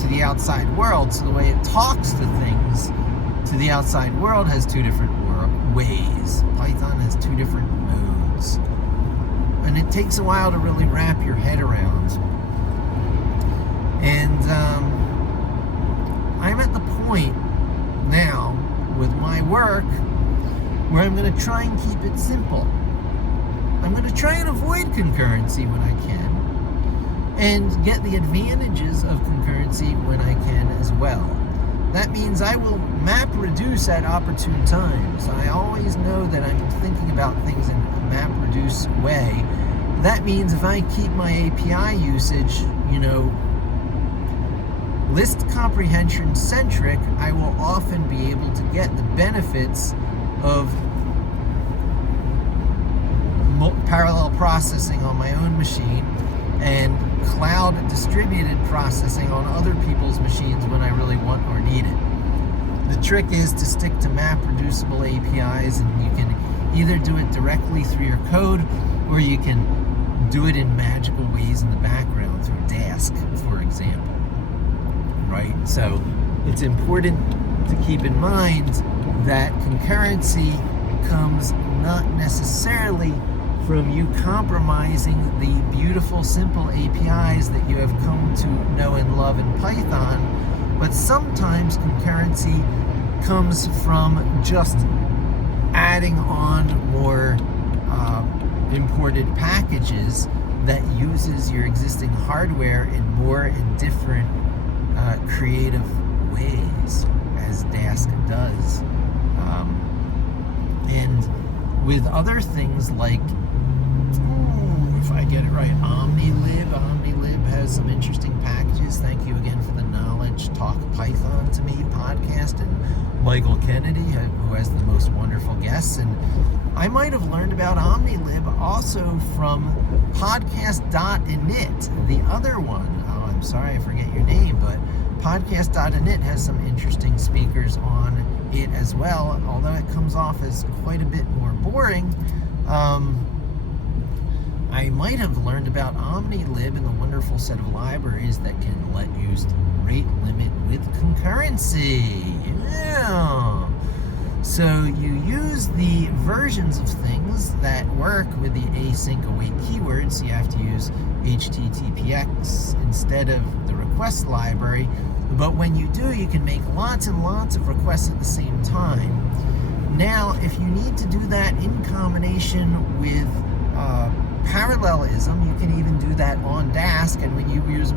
the outside world. So the way it talks to things to the outside world has two different ways. Python has two different modes, and it takes a while to really wrap your head around. And I'm at the point now with my work where I'm going to try and keep it simple. I'm going to try and avoid concurrency when I can, and get the advantages of concurrency when I can as well. That means I will map reduce at opportune times. I always know that I'm thinking about things in a map reduce way, that means if I keep my API usage, list comprehension centric, I will often be able to get the benefits of parallel processing on my own machine and cloud distributed processing on other people's machines when I really want or need it. The trick is to stick to map reducible APIs, and you can either do it directly through your code, or you can do it in magical ways in the background through Dask, for example. Right? So it's important to keep in mind that concurrency comes not necessarily from you compromising the beautiful, simple APIs that you have come to know and love in Python, but sometimes concurrency comes from just adding on more imported packages that uses your existing hardware in more and different creative ways, as Dask does. And with other things like, if I get it right, OmniLib has some interesting packages. Thank you again for the Knowledge Talk Python to Me podcast, and Michael Kennedy, who has the most wonderful guests. And I might have learned about OmniLib also from podcast.init, the other one. Oh, I'm sorry, I forget your name, but podcast.init has some interesting speakers on it as well, although it comes off as quite a bit more boring. I might have learned about OmniLib and the wonderful set of libraries that can let you rate limit with concurrency. Yeah. So you use the versions of things that work with the async await keywords. You have to use HTTPX instead of the request library. But when you do, you can make lots and lots of requests at the same time. Now, if you need to do that in combination with parallelism, you can even do that on Dask. And when you use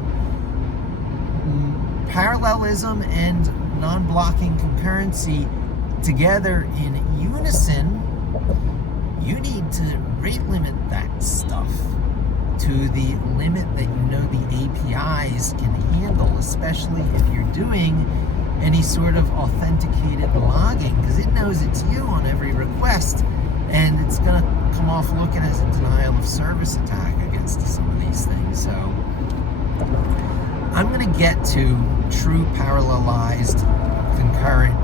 parallelism and non-blocking concurrency together in unison, you need to rate limit that stuff to the limit that the APIs can handle, especially if you're doing any sort of authenticated logging, because it knows it's you on every request, and it's going to come off looking as a denial of service attack against some of these things. So I'm going to get to true parallelized concurrent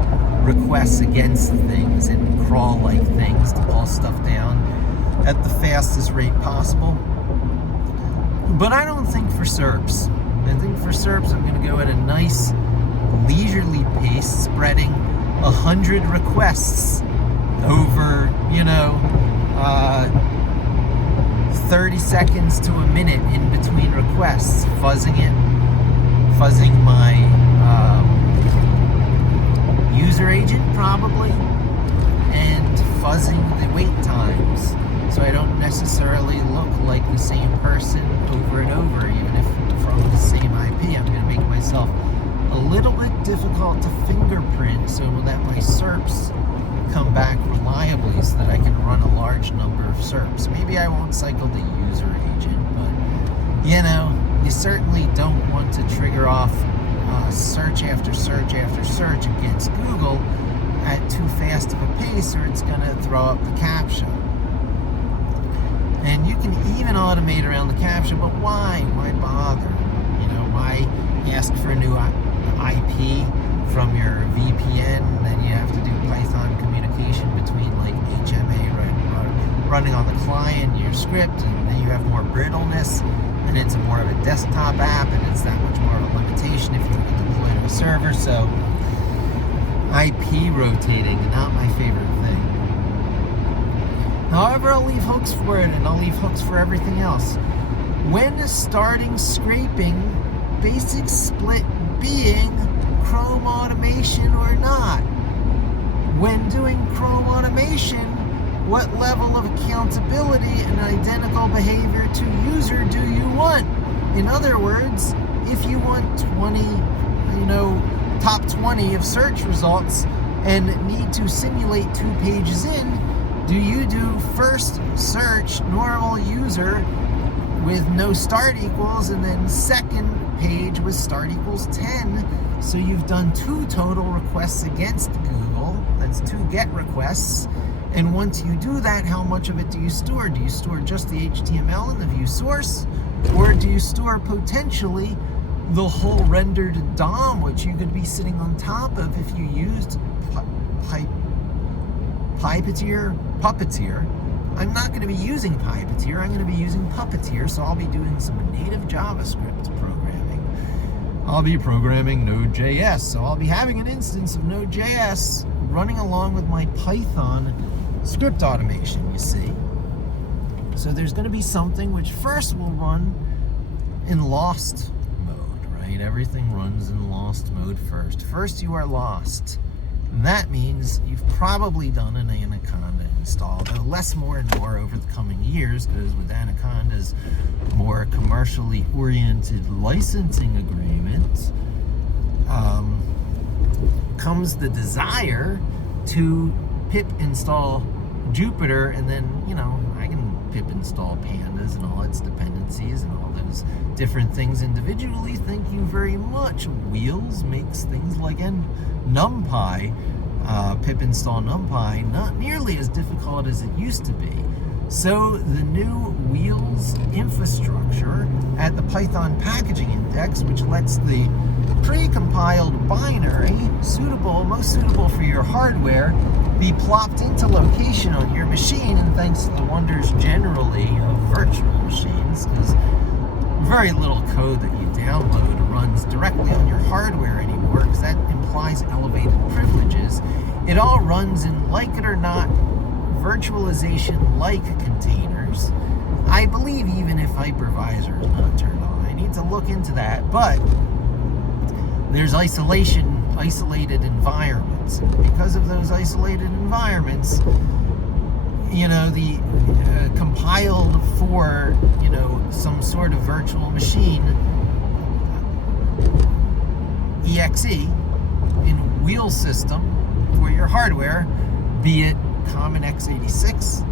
requests against things and crawl-like things to pull stuff down at the fastest rate possible. But I don't think for SERPs. I think for SERPs I'm going to go at a nice leisurely pace, spreading 100 requests over, 30 seconds to a minute in between requests, fuzzing my user agent probably, and fuzzing the wait times, so I don't necessarily look like the same person over and over, even if from the same IP. I'm going to make myself a little bit difficult to fingerprint so that my SERPs come back reliably so that I can run a large number of SERPs. Maybe I won't cycle the user agent, but you certainly don't want to trigger off search after search after search against Google at too fast of a pace, or it's going to throw up the CAPTCHA. And you can even automate around the CAPTCHA, but why? Why bother? Why ask for a new IP from your VPN, and then you have to do Python communication between like HMA running on the client, your script, and then you have more brittleness, and it's more of a desktop app, and it's that much more of a limitation if you want to deploy to a server. So IP rotating, not my favorite thing. However, I'll leave hooks for it, and I'll leave hooks for everything else. When starting scraping, basic split being Chrome automation or not. When doing Chrome automation, what level of accountability and identical behavior to user do you want? In other words, if you want 20, top 20 of search results and need to simulate 2 pages in, do you do first search normal user with no start equals, and then second page with start equals 10. So you've done 2 total requests against Google. That's 2 GET requests. And once you do that, how much of it do you store? Do you store just the HTML and the view source? Or do you store potentially the whole rendered DOM, which you could be sitting on top of if you used Puppeteer? I'm not going to be using Puppeteer. I'm going to be using Puppeteer, so I'll be doing some native JavaScript programming. I'll be programming Node.js, so I'll be having an instance of Node.js running along with my Python script automation, you see. So there's going to be something which first will run in lost mode, right? Everything runs in lost mode first. First you are lost. That means you've probably done an Anaconda install, though less more and more over the coming years, because with Anaconda's more commercially oriented licensing agreement comes the desire to pip install Jupyter, and then, I can pip install Pandas and all its dependencies and all those different things individually. Thank you very much. Wheels makes things like NumPy, pip install NumPy, not nearly as difficult as it used to be. So the new Wheels infrastructure at the Python packaging index, which lets the pre-compiled binary, most suitable for your hardware, be plopped into location on your machine, and thanks to the wonders generally of virtual machines, because very little code that you download runs directly on your hardware anymore, because that implies elevated privileges. It all runs in, like it or not, virtualization-like containers. I believe even if hypervisor is not turned on. I need to look into that, but there's isolated environments. Because of those isolated environments, the compiled for, some sort of virtual machine exe in wheel system for your hardware, be it common x86,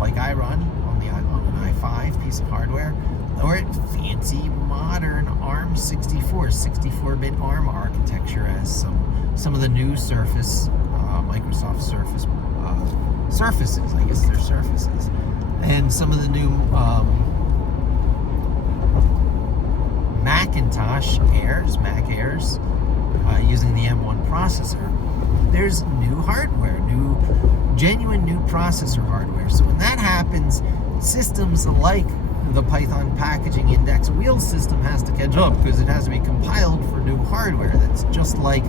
like I run on an i5 piece of hardware, or at fancy modern ARM 64-bit ARM architecture, as some of the new Surface, Microsoft Surface Surfaces, I guess they're Surfaces, and some of the new Macintosh Mac Airs, using the M1 processor. There's new hardware, genuine new processor hardware. So when that happens, systems like the Python packaging index wheel system has to catch up, because it has to be compiled for new hardware. That's just like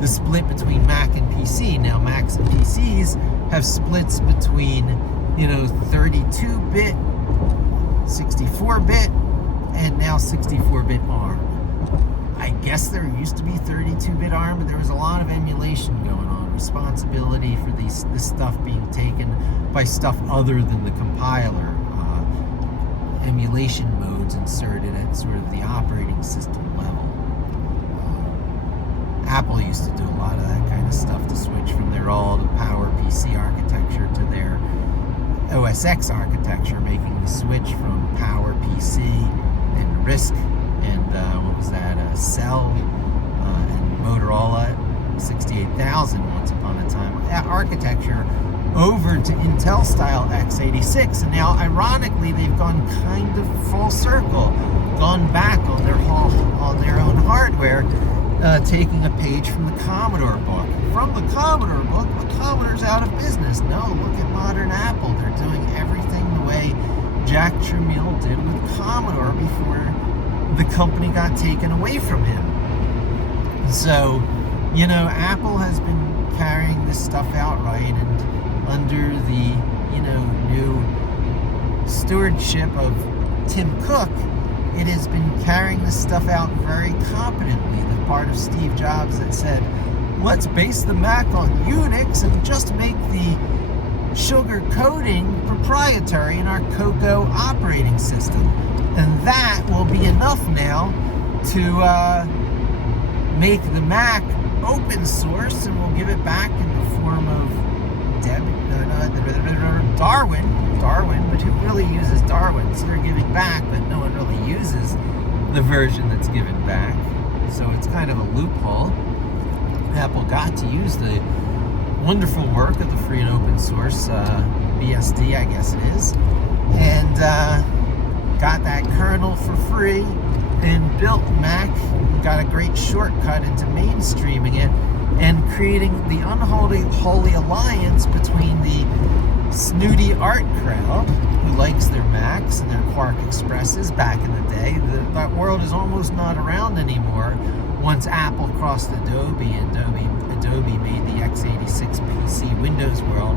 the split between Mac and PC. Now Macs and PCs have splits between 32-bit, 64-bit, and now 64-bit ARM. I guess there used to be 32-bit ARM, but there was a lot of emulation going on. Responsibility for this stuff being taken by stuff other than the compiler. Emulation modes inserted at sort of the operating system level. Apple used to do a lot of that kind of stuff to switch from their old PowerPC architecture to their OS X architecture, making the switch from PowerPC and RISC and Cell and Motorola 68,000 once upon a time, that architecture over to Intel style x86, and now ironically they've gone kind of full circle, gone back on their own hardware, taking a page from the Commodore book. From the Commodore book, the Commodore's out of business. No, look at modern Apple. They're doing everything the way Jack Tramiel did with Commodore before the company got taken away from him. So, Apple has been carrying this stuff out right, and under the, new stewardship of Tim Cook, it has been carrying this stuff out very competently. The part of Steve Jobs that said, let's base the Mac on Unix and just make the sugar coating proprietary in our Cocoa operating system. And that will be enough now to make the Mac open source, and we'll give it back in the form of Darwin, but who really uses Darwin? So they're giving back, but no one the version that's given back. So it's kind of a loophole. Apple got to use the wonderful work of the free and open source BSD, I guess it is, and got that kernel for free and built Mac, got a great shortcut into mainstreaming it and creating the unholy alliance between the snooty art crowd who likes their Macs and their Quark Expresses back in the day. That world is almost not around anymore once Apple crossed Adobe and Adobe made the x86 PC Windows world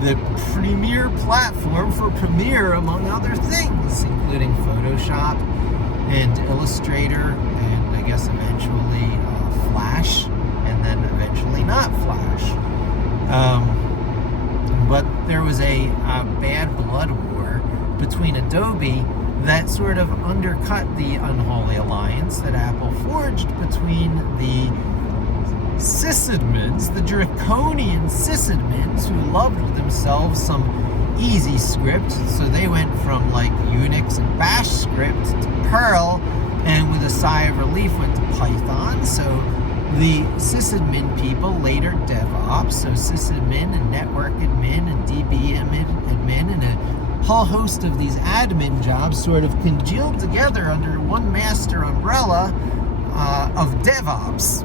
the premier platform for Premiere, among other things, including Photoshop and Illustrator, and I guess eventually Flash, and then eventually not Flash. But there was a bad blood war between Adobe that sort of undercut the unholy alliance that Apple forged between the sysadmins, the draconian sysadmins who loved themselves some easy script. So they went from like Unix and Bash script to Perl, and with a sigh of relief went to Python. So the sysadmin people, later DevOps, so sysadmin and network admin and DB admin and a whole host of these admin jobs sort of congealed together under one master umbrella of DevOps,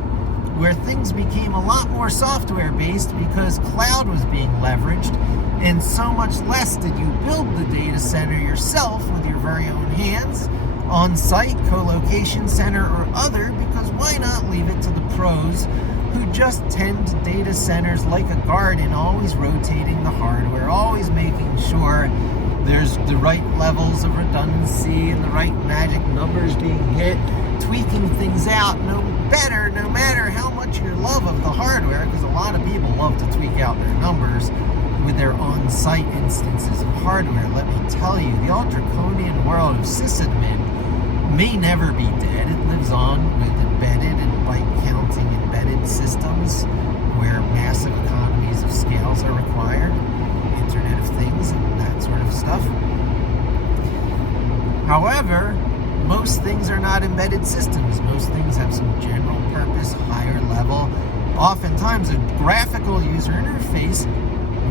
where things became a lot more software-based because cloud was being leveraged, and so much less did you build the data center yourself with your very own hands, on-site, co-location center, or other, because why not leave it to the pros who just tend to data centers like a garden, always rotating the hardware, always making sure there's the right levels of redundancy and the right magic numbers being hit, tweaking things out no matter how much your love of the hardware, because a lot of people love to tweak out their numbers with their on-site instances of hardware. Let me tell you, the all-draconian world of sysadmin may never be dead. It lives on with embedded and byte-counting embedded systems where massive economies of scales are required, Internet of Things and that sort of stuff. However, most things are not embedded systems. Most things have some general purpose, higher level, oftentimes a graphical user interface,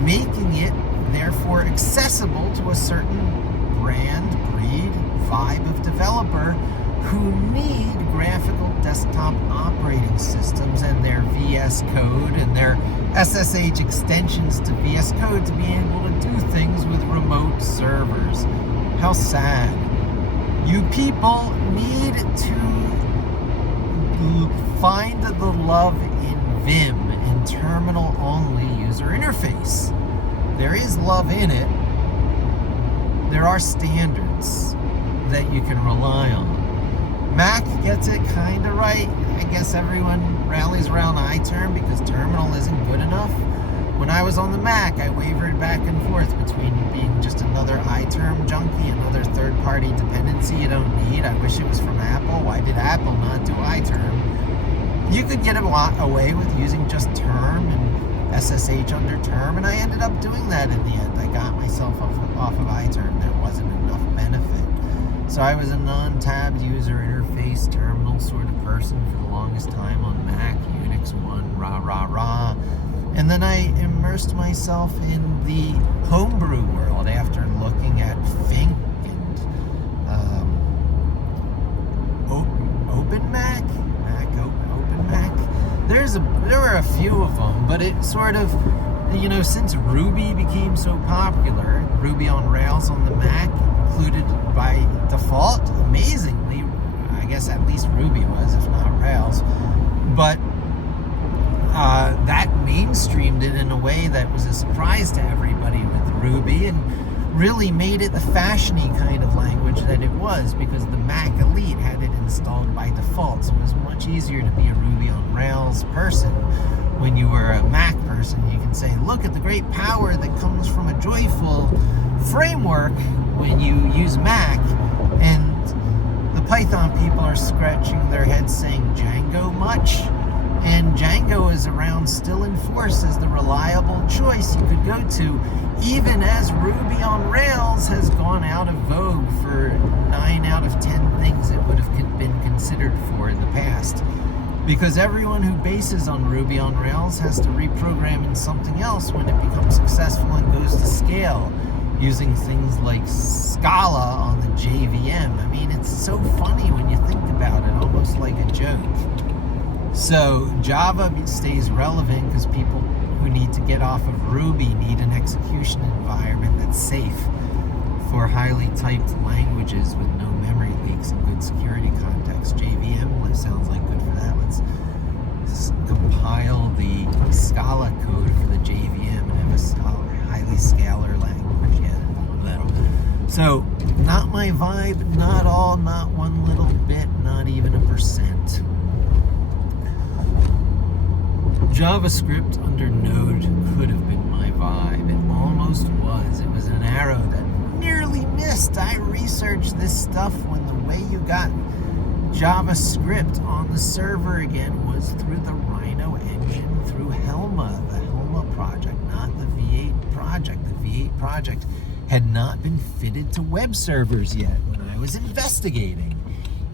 making it therefore accessible to a certain brand, breed, vibe of developer who need graphical desktop operating systems and their VS Code and their SSH extensions to VS Code to be able to do things with remote servers. How sad. You people need to find the love in Vim, in terminal-only user interface. There is love in it. There are standards that you can rely on. Mac gets it kind of right. I guess everyone rallies around iTerm because terminal isn't good enough. When I was on the Mac, I wavered back and forth between being just another iTerm junkie, another third-party dependency you don't need. I wish it was from Apple. Why did Apple not do iTerm? You could get away with using just term and SSH under term, and I ended up doing that in the end. I got myself off of iTerm. There wasn't enough benefit. So I was a non-tabbed user interface terminal sort of person for the longest time on Mac, Unix 1, rah. And then I immersed myself in the homebrew world after looking at Fink and OpenMac, OpenMac. There were a few of them, but it sort of, since Ruby became so popular, Ruby on Rails on the Mac included by default, amazingly, I guess at least Ruby was, if not Rails, but that mainstreamed it in a way that was a surprise to everybody with Ruby and really made it the fashiony kind of language that it was, because the Mac Elite had it installed by default, so it was much easier to be a Ruby on Rails person. When you were a Mac person, you can say, look at the great power that comes from a joyful framework when you use Mac. And the Python people are scratching their heads saying Django much. And Django is around still in force as the reliable choice you could go to, even as Ruby on Rails has gone out of vogue for 9 out of 10 things it would have been catered for in the past. Because everyone who bases on Ruby on Rails has to reprogram in something else when it becomes successful and goes to scale, using things like Scala on the JVM. I mean, it's so funny when you think about it, almost like a joke. So Java stays relevant because people who need to get off of Ruby need an execution environment that's safe for highly typed languages with no memory leaks and good security context. JVM sounds like good for that. Let's compile the Scala code for the JVM and have a highly scalar language. Yeah. So, not my vibe, not all, not one little bit, not even a percent. JavaScript under Node could have been my vibe. It almost was. It was an arrow that nearly missed. I researched this stuff when the way you got JavaScript on the server again was through the Rhino engine, through Helma, the Helma project, not the V8 project. The V8 project had not been fitted to web servers yet when I was investigating.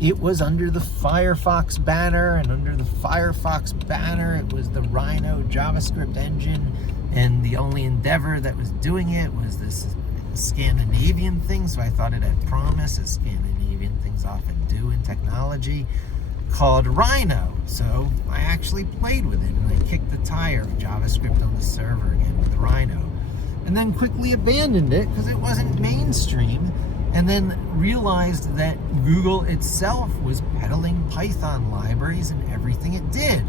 It was under the Firefox banner, and under the Firefox banner, it was the Rhino JavaScript engine, and the only Endeavor that was doing it was this Scandinavian thing, so I thought it had promise, as Scandinavian things often do in technology, called Rhino. So I actually played with it, and I kicked the tire of JavaScript on the server again with Rhino, and then quickly abandoned it because it wasn't mainstream, and then realized that Google itself was peddling Python libraries in everything it did.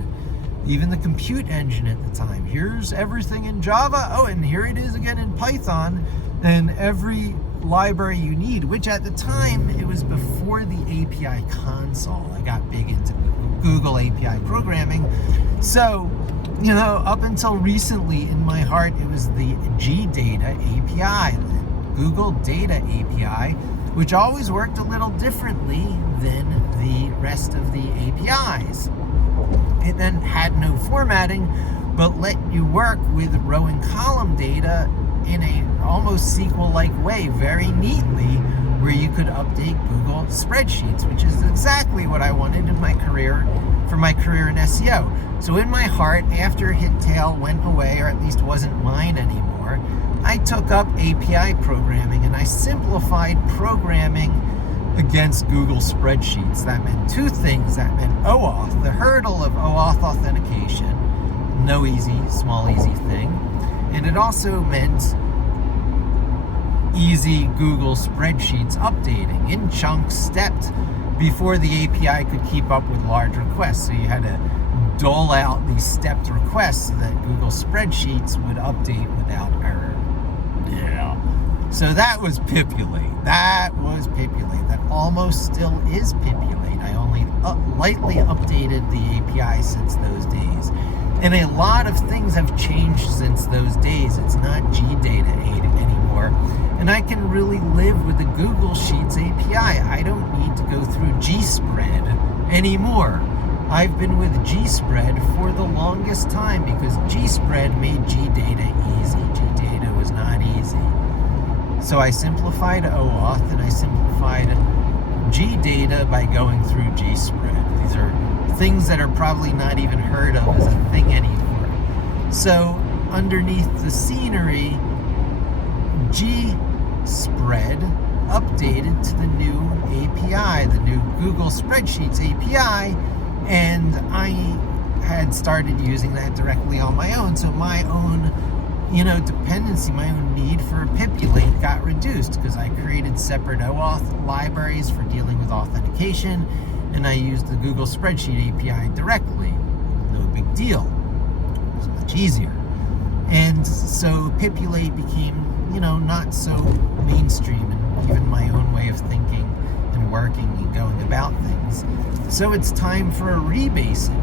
Even the compute engine at the time. Here's everything in Java. Oh, and here it is again in Python. And every library you need, which at the time, it was before the API console. I got big into Google API programming. So, you know, up until recently in my heart, it was the GData API, the Google Data API, which always worked a little differently than the rest of the APIs. It then had no formatting, but let you work with row and column data in a almost SQL-like way, very neatly, where you could update Google spreadsheets, which is exactly what I wanted in my career, for my career in SEO. So in my heart, after HitTail went away, or at least wasn't mine anymore, I took up API programming, and I simplified programming against Google spreadsheets. That meant two things. That meant OAuth, the hurdle of OAuth authentication, no easy, small easy thing. And it also meant easy Google spreadsheets updating in chunks, stepped, before the API could keep up with large requests. So you had to dole out these stepped requests so that Google spreadsheets would update without error. Yeah. So that was Pipulate. That almost still is Pipulate. I only lightly updated the API since those days. And a lot of things have changed since those days. It's not GData anymore. And I can really live with the Google Sheets API. I don't need to go through GSpread anymore. I've been with GSpread for the longest time because GSpread made GData easy. GData was not easy. So I simplified OAuth and I simplified GData by going through GSpread. These are things that are probably not even heard of as a thing anymore. So underneath the scenery, GSpread updated to the new API, the new Google Spreadsheets API, and I had started using that directly on my own. So my own, dependency, my own need for Pipulate got reduced because I created separate OAuth libraries for dealing with authentication, and I used the Google Spreadsheet API directly. No big deal. It was much easier. And so Pipulate became, not so mainstream, and even my own way of thinking and working and going about things. So it's time for a rebasing.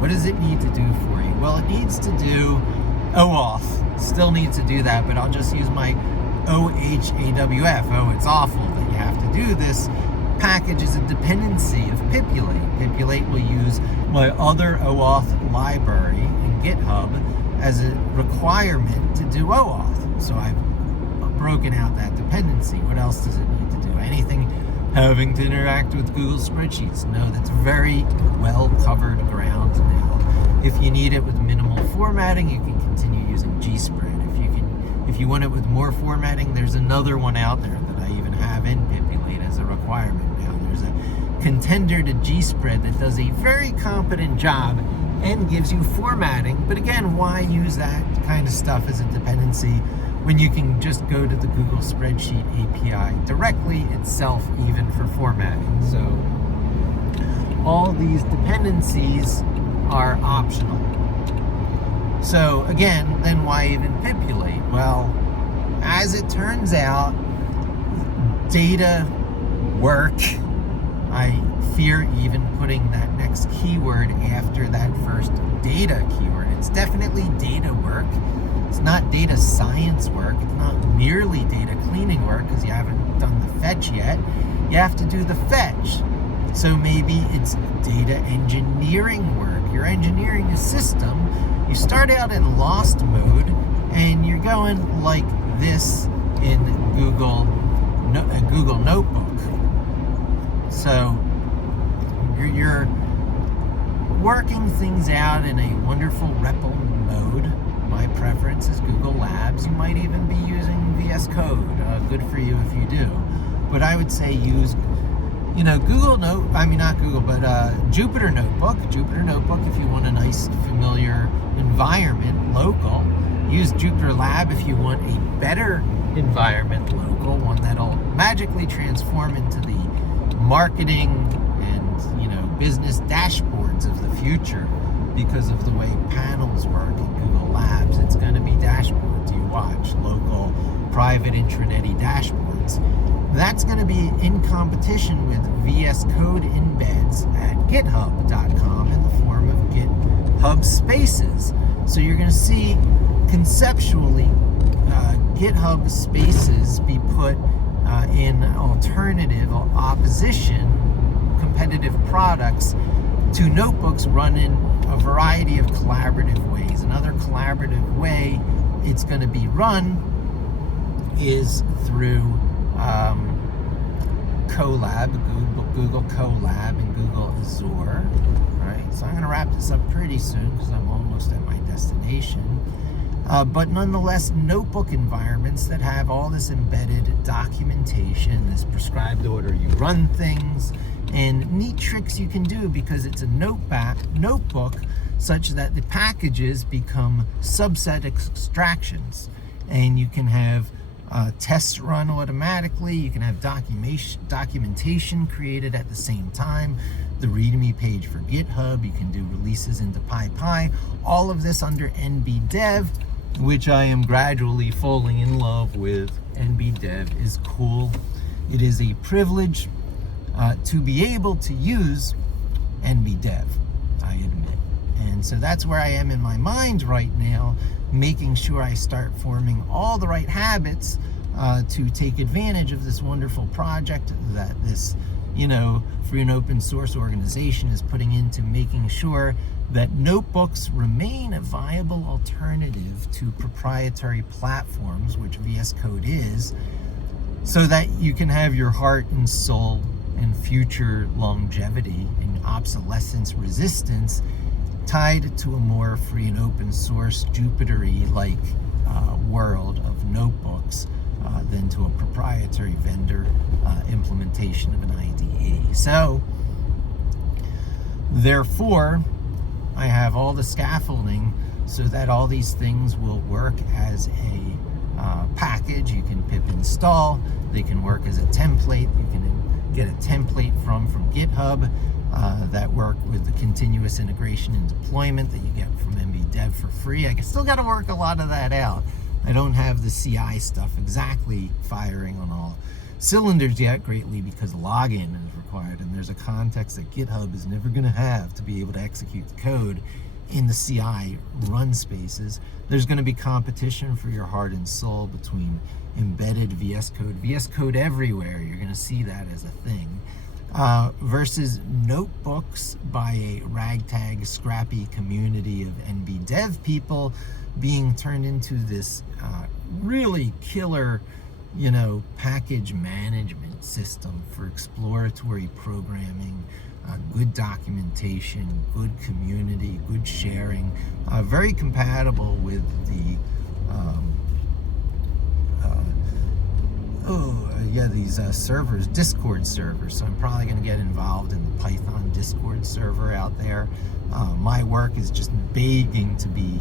What does it need to do for you? Well, it needs to do OAuth. Still needs to do that, but I'll just use my OHAWF. Oh, it's awful that you have to do this. Package is a dependency of Pipulate. Pipulate will use my other OAuth library in GitHub as a requirement to do OAuth. So I've broken out that dependency. What else does it need to do? Anything having to interact with Google spreadsheets. No, that's very well covered ground now. If you need it with minimal formatting, you can continue using GSpread. If you want it with more formatting, there's another one out there that I even have in Pipulate as a requirement now. There's a contender to GSpread that does a very competent job and gives you formatting. But again, why use that kind of stuff as a dependency when you can just go to the Google Spreadsheet API directly itself, even for formatting? So all these dependencies are optional. So again, then why even Pipulate? Well, as it turns out, data work, I fear even putting that next keyword after that first data keyword. It's definitely data work. It's not data science work. It's not merely data cleaning work because you haven't done the fetch yet. You have to do the fetch. So maybe it's data engineering work. You're engineering a system. You start out in lost mode and you're going like this in Google Notebook. So you're working things out in a wonderful REPL mode. My preference is Google Labs. You might even be using VS Code. Good for you if you do. But I would say use, Jupyter Notebook. Jupyter Notebook if you want a nice, familiar environment, local. Use Jupyter Lab if you want a better environment, local, one that'll magically transform into the marketing and business dashboards of the future because of the way panels work in Google Labs. It's going to be dashboards you watch, local, private intranety dashboards. That's going to be in competition with VS Code embeds at github.com in the form of GitHub Spaces. So you're going to see conceptually GitHub Spaces be put in alternative or opposition competitive products to notebooks run in a variety of collaborative ways. Another collaborative way it's going to be run is through Colab, Google Colab and Google Azure. All right, so I'm going to wrap this up pretty soon because I'm almost at my destination. But nonetheless, notebook environments that have all this embedded documentation, this prescribed order you run things, and neat tricks you can do because it's a notebook such that the packages become subset extractions. And you can have tests run automatically. You can have documentation created at the same time. The README page for GitHub. You can do releases into PyPy. All of this under NBDev, which I am gradually falling in love with. NBDev is cool. It is a privilege to be able to use NBDev, I admit. And so that's where I am in my mind right now, making sure I start forming all the right habits to take advantage of this wonderful project that this, free and open source organization is putting into making sure that notebooks remain a viable alternative to proprietary platforms, which VS Code is, so that you can have your heart and soul and future longevity and obsolescence resistance tied to a more free and open source Jupyter-y like world of notebooks than to a proprietary vendor implementation of an IDE. So, therefore, I have all the scaffolding so that all these things will work as a package. You can pip install. They can work as a template. You can get a template from GitHub that work with the continuous integration and deployment that you get from NBDev for free. I still got to work a lot of that out. I don't have the CI stuff exactly firing on all cylinders yet, greatly because login is required, and there's a context that GitHub is never going to have to be able to execute the code in the CI run spaces. There's going to be competition for your heart and soul between embedded VS Code everywhere. You're going to see that as a thing. Versus notebooks by a ragtag, scrappy community of NBDev people being turned into this really killer, package management management system for exploratory programming, good documentation, good community, good sharing, very compatible with the these servers, Discord servers. So I'm probably going to get involved in the Python Discord server out there. My work is just begging to be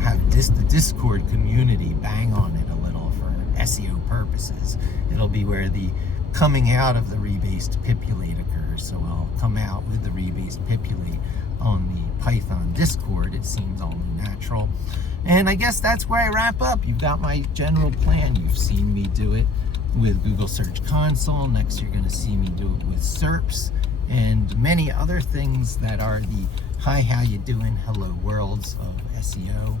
have the Discord community bang on it a little for SEO purposes. It'll be where the coming out of the rebased pipulate occurs. So I'll come out with the rebased pipulate on the Python Discord. It seems all natural. And I guess that's where I wrap up. You've got my general plan. You've seen me do it with Google Search Console. Next, you're going to see me do it with SERPs and many other things that are the hi, how you doing, hello worlds of SEO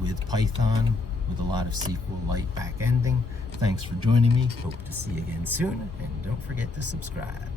with Python, with a lot of SQLite backending. Thanks for joining me. Hope to see you again soon, and don't forget to subscribe.